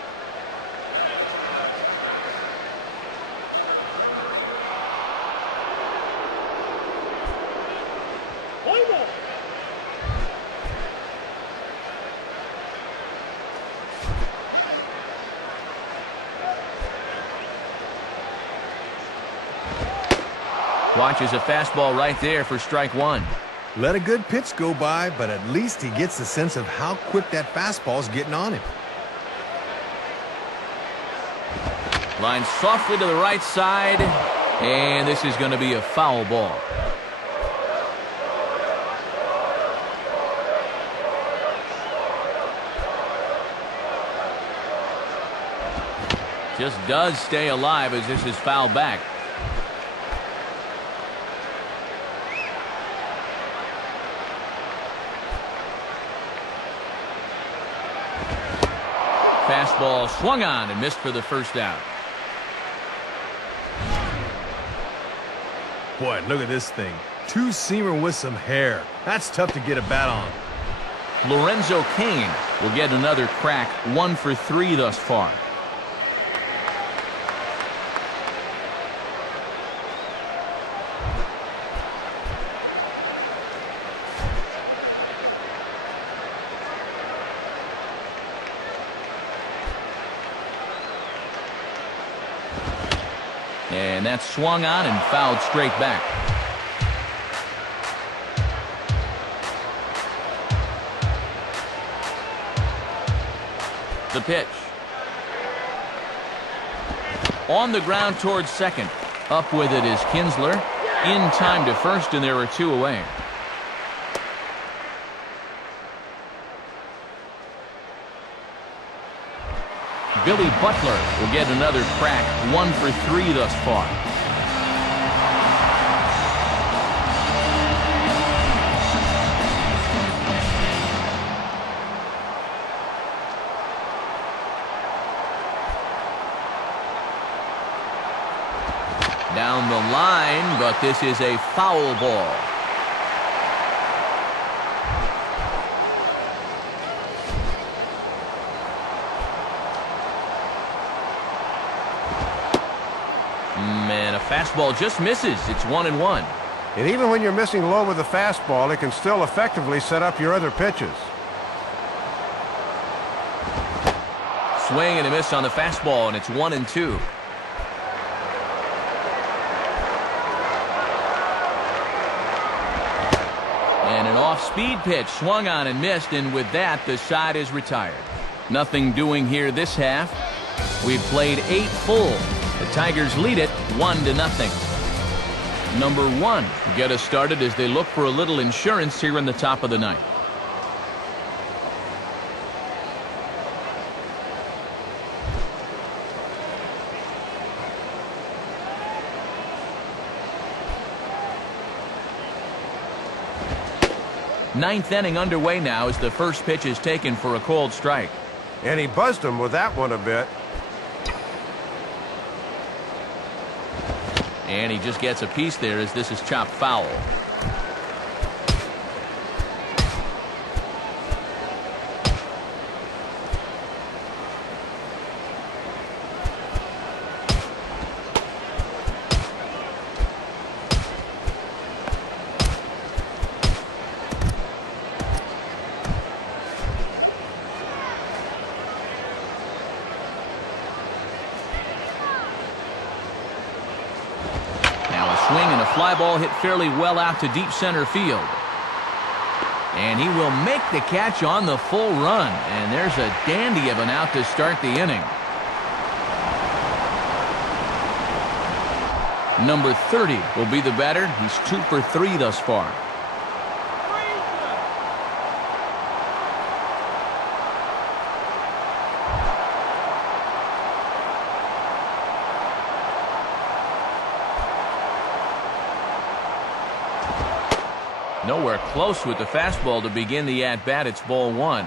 Watches a fastball right there for strike one. Let a good pitch go by, but at least he gets the sense of how quick that fastball is getting on him. Line softly to the right side, and this is going to be a foul ball. Just does stay alive as this is fouled back. Fastball swung on and missed for the first out. Boy, look at this thing. Two-seamer with some hair. That's tough to get a bat on. Lorenzo Cain will get another crack, 1 for 3 thus far. And that's swung on and fouled straight back. The pitch. On the ground towards second. Up with it is Kinsler. In time to first, and there are 2 away. Billy Butler will get another crack, 1 for 3 thus far. Down the line, but this is a foul ball. Man, a fastball just misses. It's 1-1. And even when you're missing low with a fastball, it can still effectively set up your other pitches. Swing and a miss on the fastball, and it's 1-2. And an off-speed pitch swung on and missed, and with that, the side is retired. Nothing doing here this half. We've played 8 full. The Tigers lead it 1-0. Number 1 to get us started as they look for a little insurance here in the top of the ninth. Ninth inning underway now as the first pitch is taken for a cold strike. And he buzzed him with that one a bit. And he just gets a piece there as this is chopped foul. Swing and a fly ball hit fairly well out to deep center field. And he will make the catch on the full run. And there's a dandy of an out to start the inning. Number 30 will be the batter. He's 2 for 3 thus far. Nowhere close with the fastball to begin the at-bat. It's ball 1.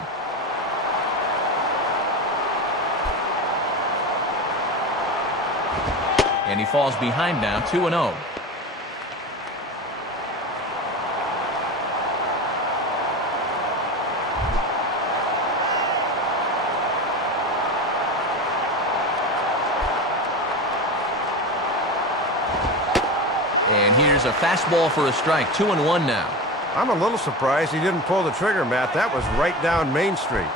And he falls behind now, 2-0. And here's a fastball for a strike, 2-1 now. I'm a little surprised he didn't pull the trigger, Matt. That was right down Main Street.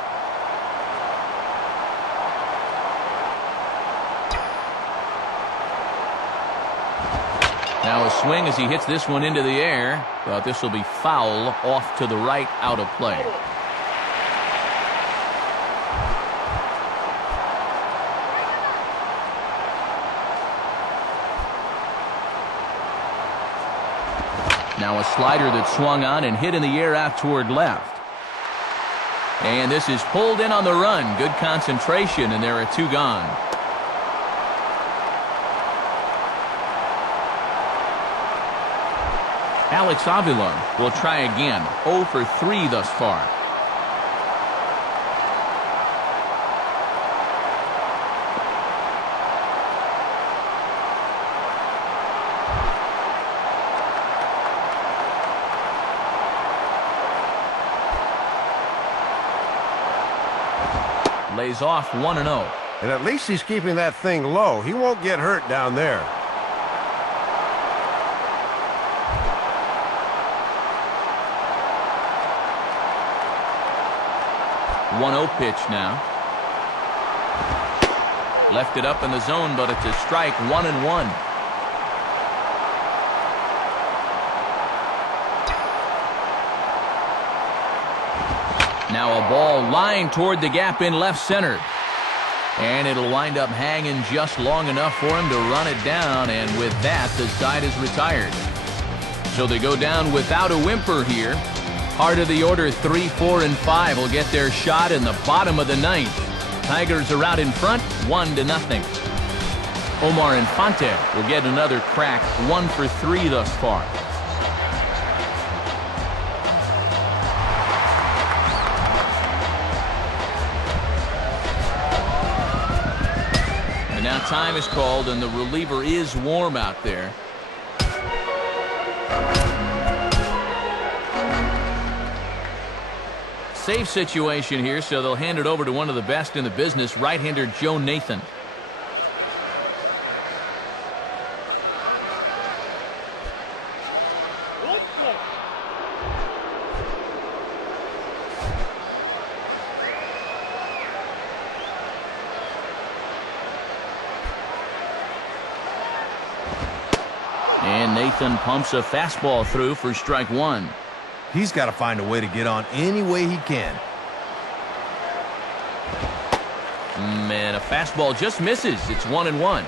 Now a swing as he hits this one into the air, but this will be foul off to the right, out of play. Now a slider that swung on and hit in the air out toward left. And this is pulled in on the run. Good concentration, and there are two gone. Alex Avila will try again. 0 for 3 thus far. Lays off 1-0. And at least he's keeping that thing low. He won't get hurt down there. 1-0 pitch now. Left it up in the zone, but it's a strike. 1-1. Now a ball lined toward the gap in left center. And it'll wind up hanging just long enough for him to run it down, and with that, the side is retired. So they go down without a whimper here. Heart of the order, 3, 4, and 5 will get their shot in the bottom of the ninth. Tigers are out in front, 1-0. Omar Infante will get another crack, 1 for 3 thus far. And now time is called, and the reliever is warm out there. Safe situation here, so they'll hand it over to one of the best in the business, right-hander Joe Nathan. And Nathan pumps a fastball through for strike 1. He's got to find a way to get on any way he can. Man, a fastball just misses. It's 1-1.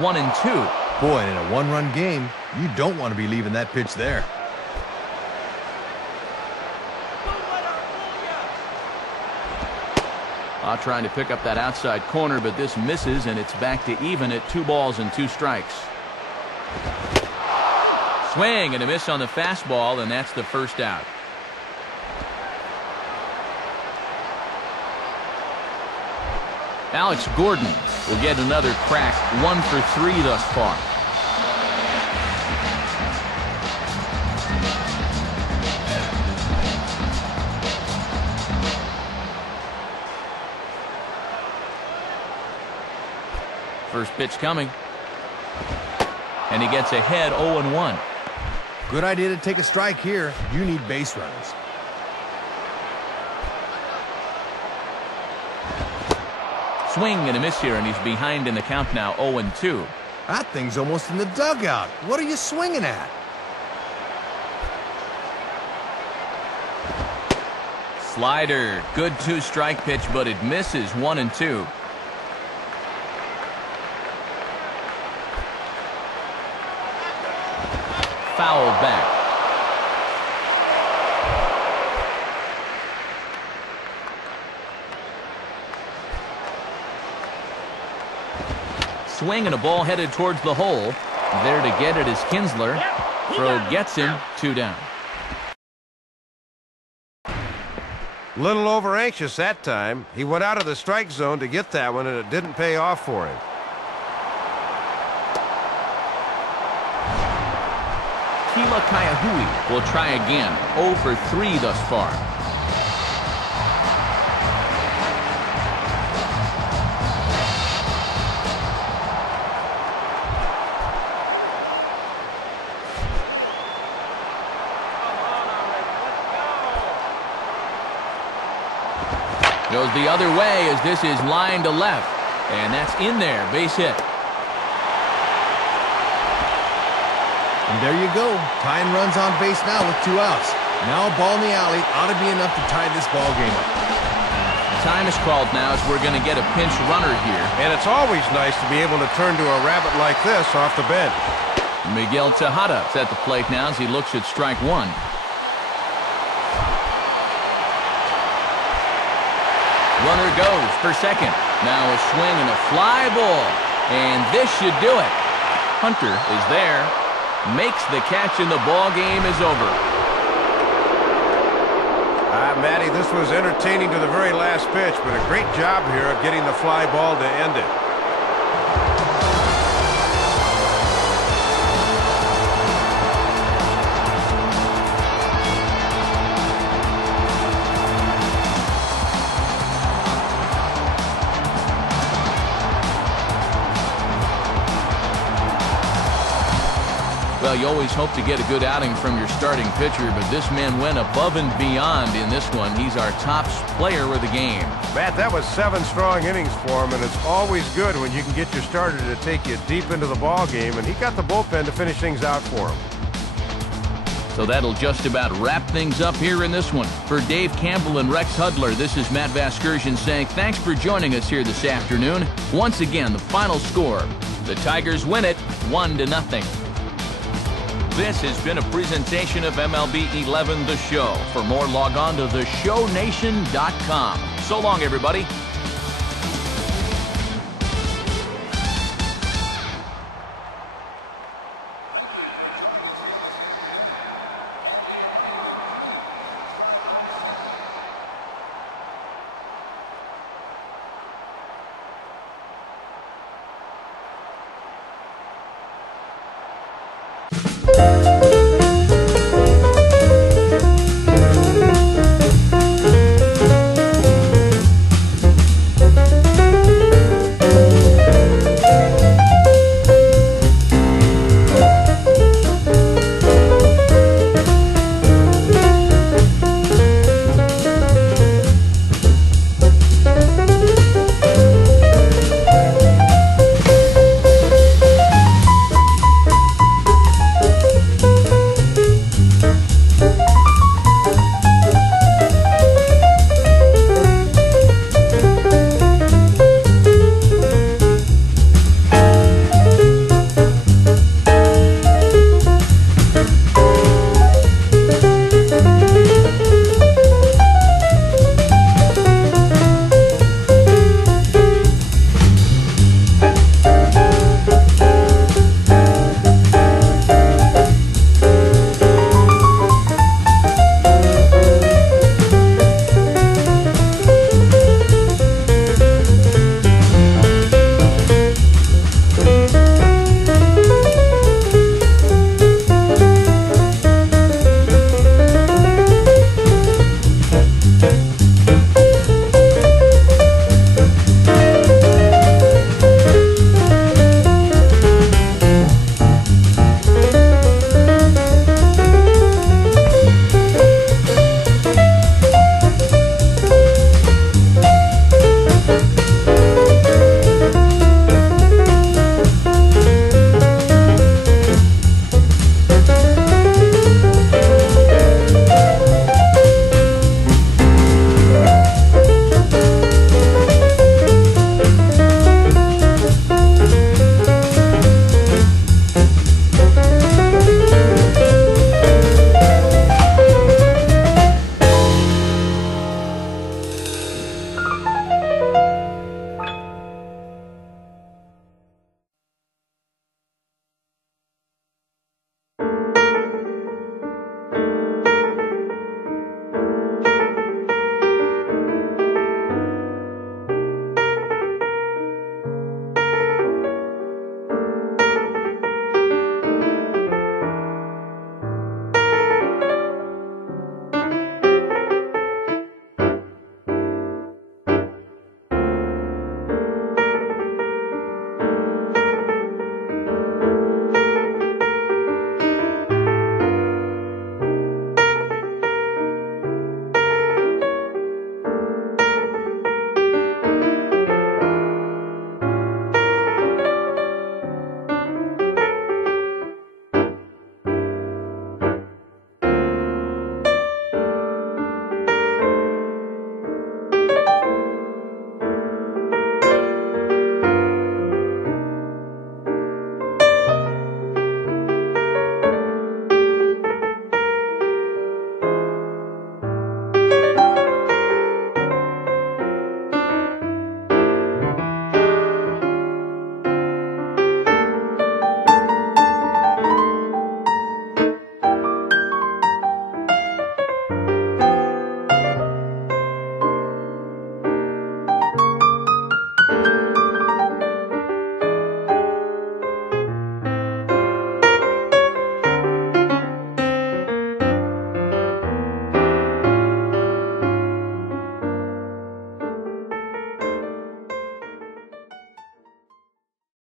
One and two. Boy, in a one-run game, you don't want to be leaving that pitch there. Trying to pick up that outside corner, but this misses, and it's back to even at 2 balls and 2 strikes. Swing and a miss on the fastball, and that's the first out. Alex Gordon will get another crack, 1 for 3 thus far. First pitch coming. And he gets ahead 0-1. Good idea to take a strike here. You need base runners. Swing and a miss here, and he's behind in the count now, 0-2. That thing's almost in the dugout. What are you swinging at? Slider. Good 2-strike pitch, but it misses. 1-2. Fouled back. Swing and a ball headed towards the hole. There to get it is Kinsler. Throw gets him. 2 down. Little over anxious that time. He went out of the strike zone to get that one, and it didn't pay off for him. Kila Kaiahui will try again. 0 for 3 thus far. Goes the other way as this is lined to left. And that's in there. Base hit. And there you go. Tying runs on base now with 2 outs. Now a ball in the alley ought to be enough to tie this ball game up. Time is called now as we're going to get a pinch runner here. And it's always nice to be able to turn to a rabbit like this off the bench. Miguel Tejada's at the plate now as he looks at strike 1. Runner goes for second. Now a swing and a fly ball. And this should do it. Hunter is there. Makes the catch and the ball game is over. Matty, this was entertaining to the very last pitch, but a great job here of getting the fly ball to end it. Well, you always hope to get a good outing from your starting pitcher, but this man went above and beyond in this one. He's our top player of the game. Matt, that was 7 strong innings for him, and it's always good when you can get your starter to take you deep into the ball game, and he got the bullpen to finish things out for him. So that'll just about wrap things up here in this one. For Dave Campbell and Rex Hudler, this is Matt Vasgersian saying thanks for joining us here this afternoon. Once again, the final score. The Tigers win it 1-0. This has been a presentation of MLB 11 The Show. For more, log on to theshownation.com. So long, everybody.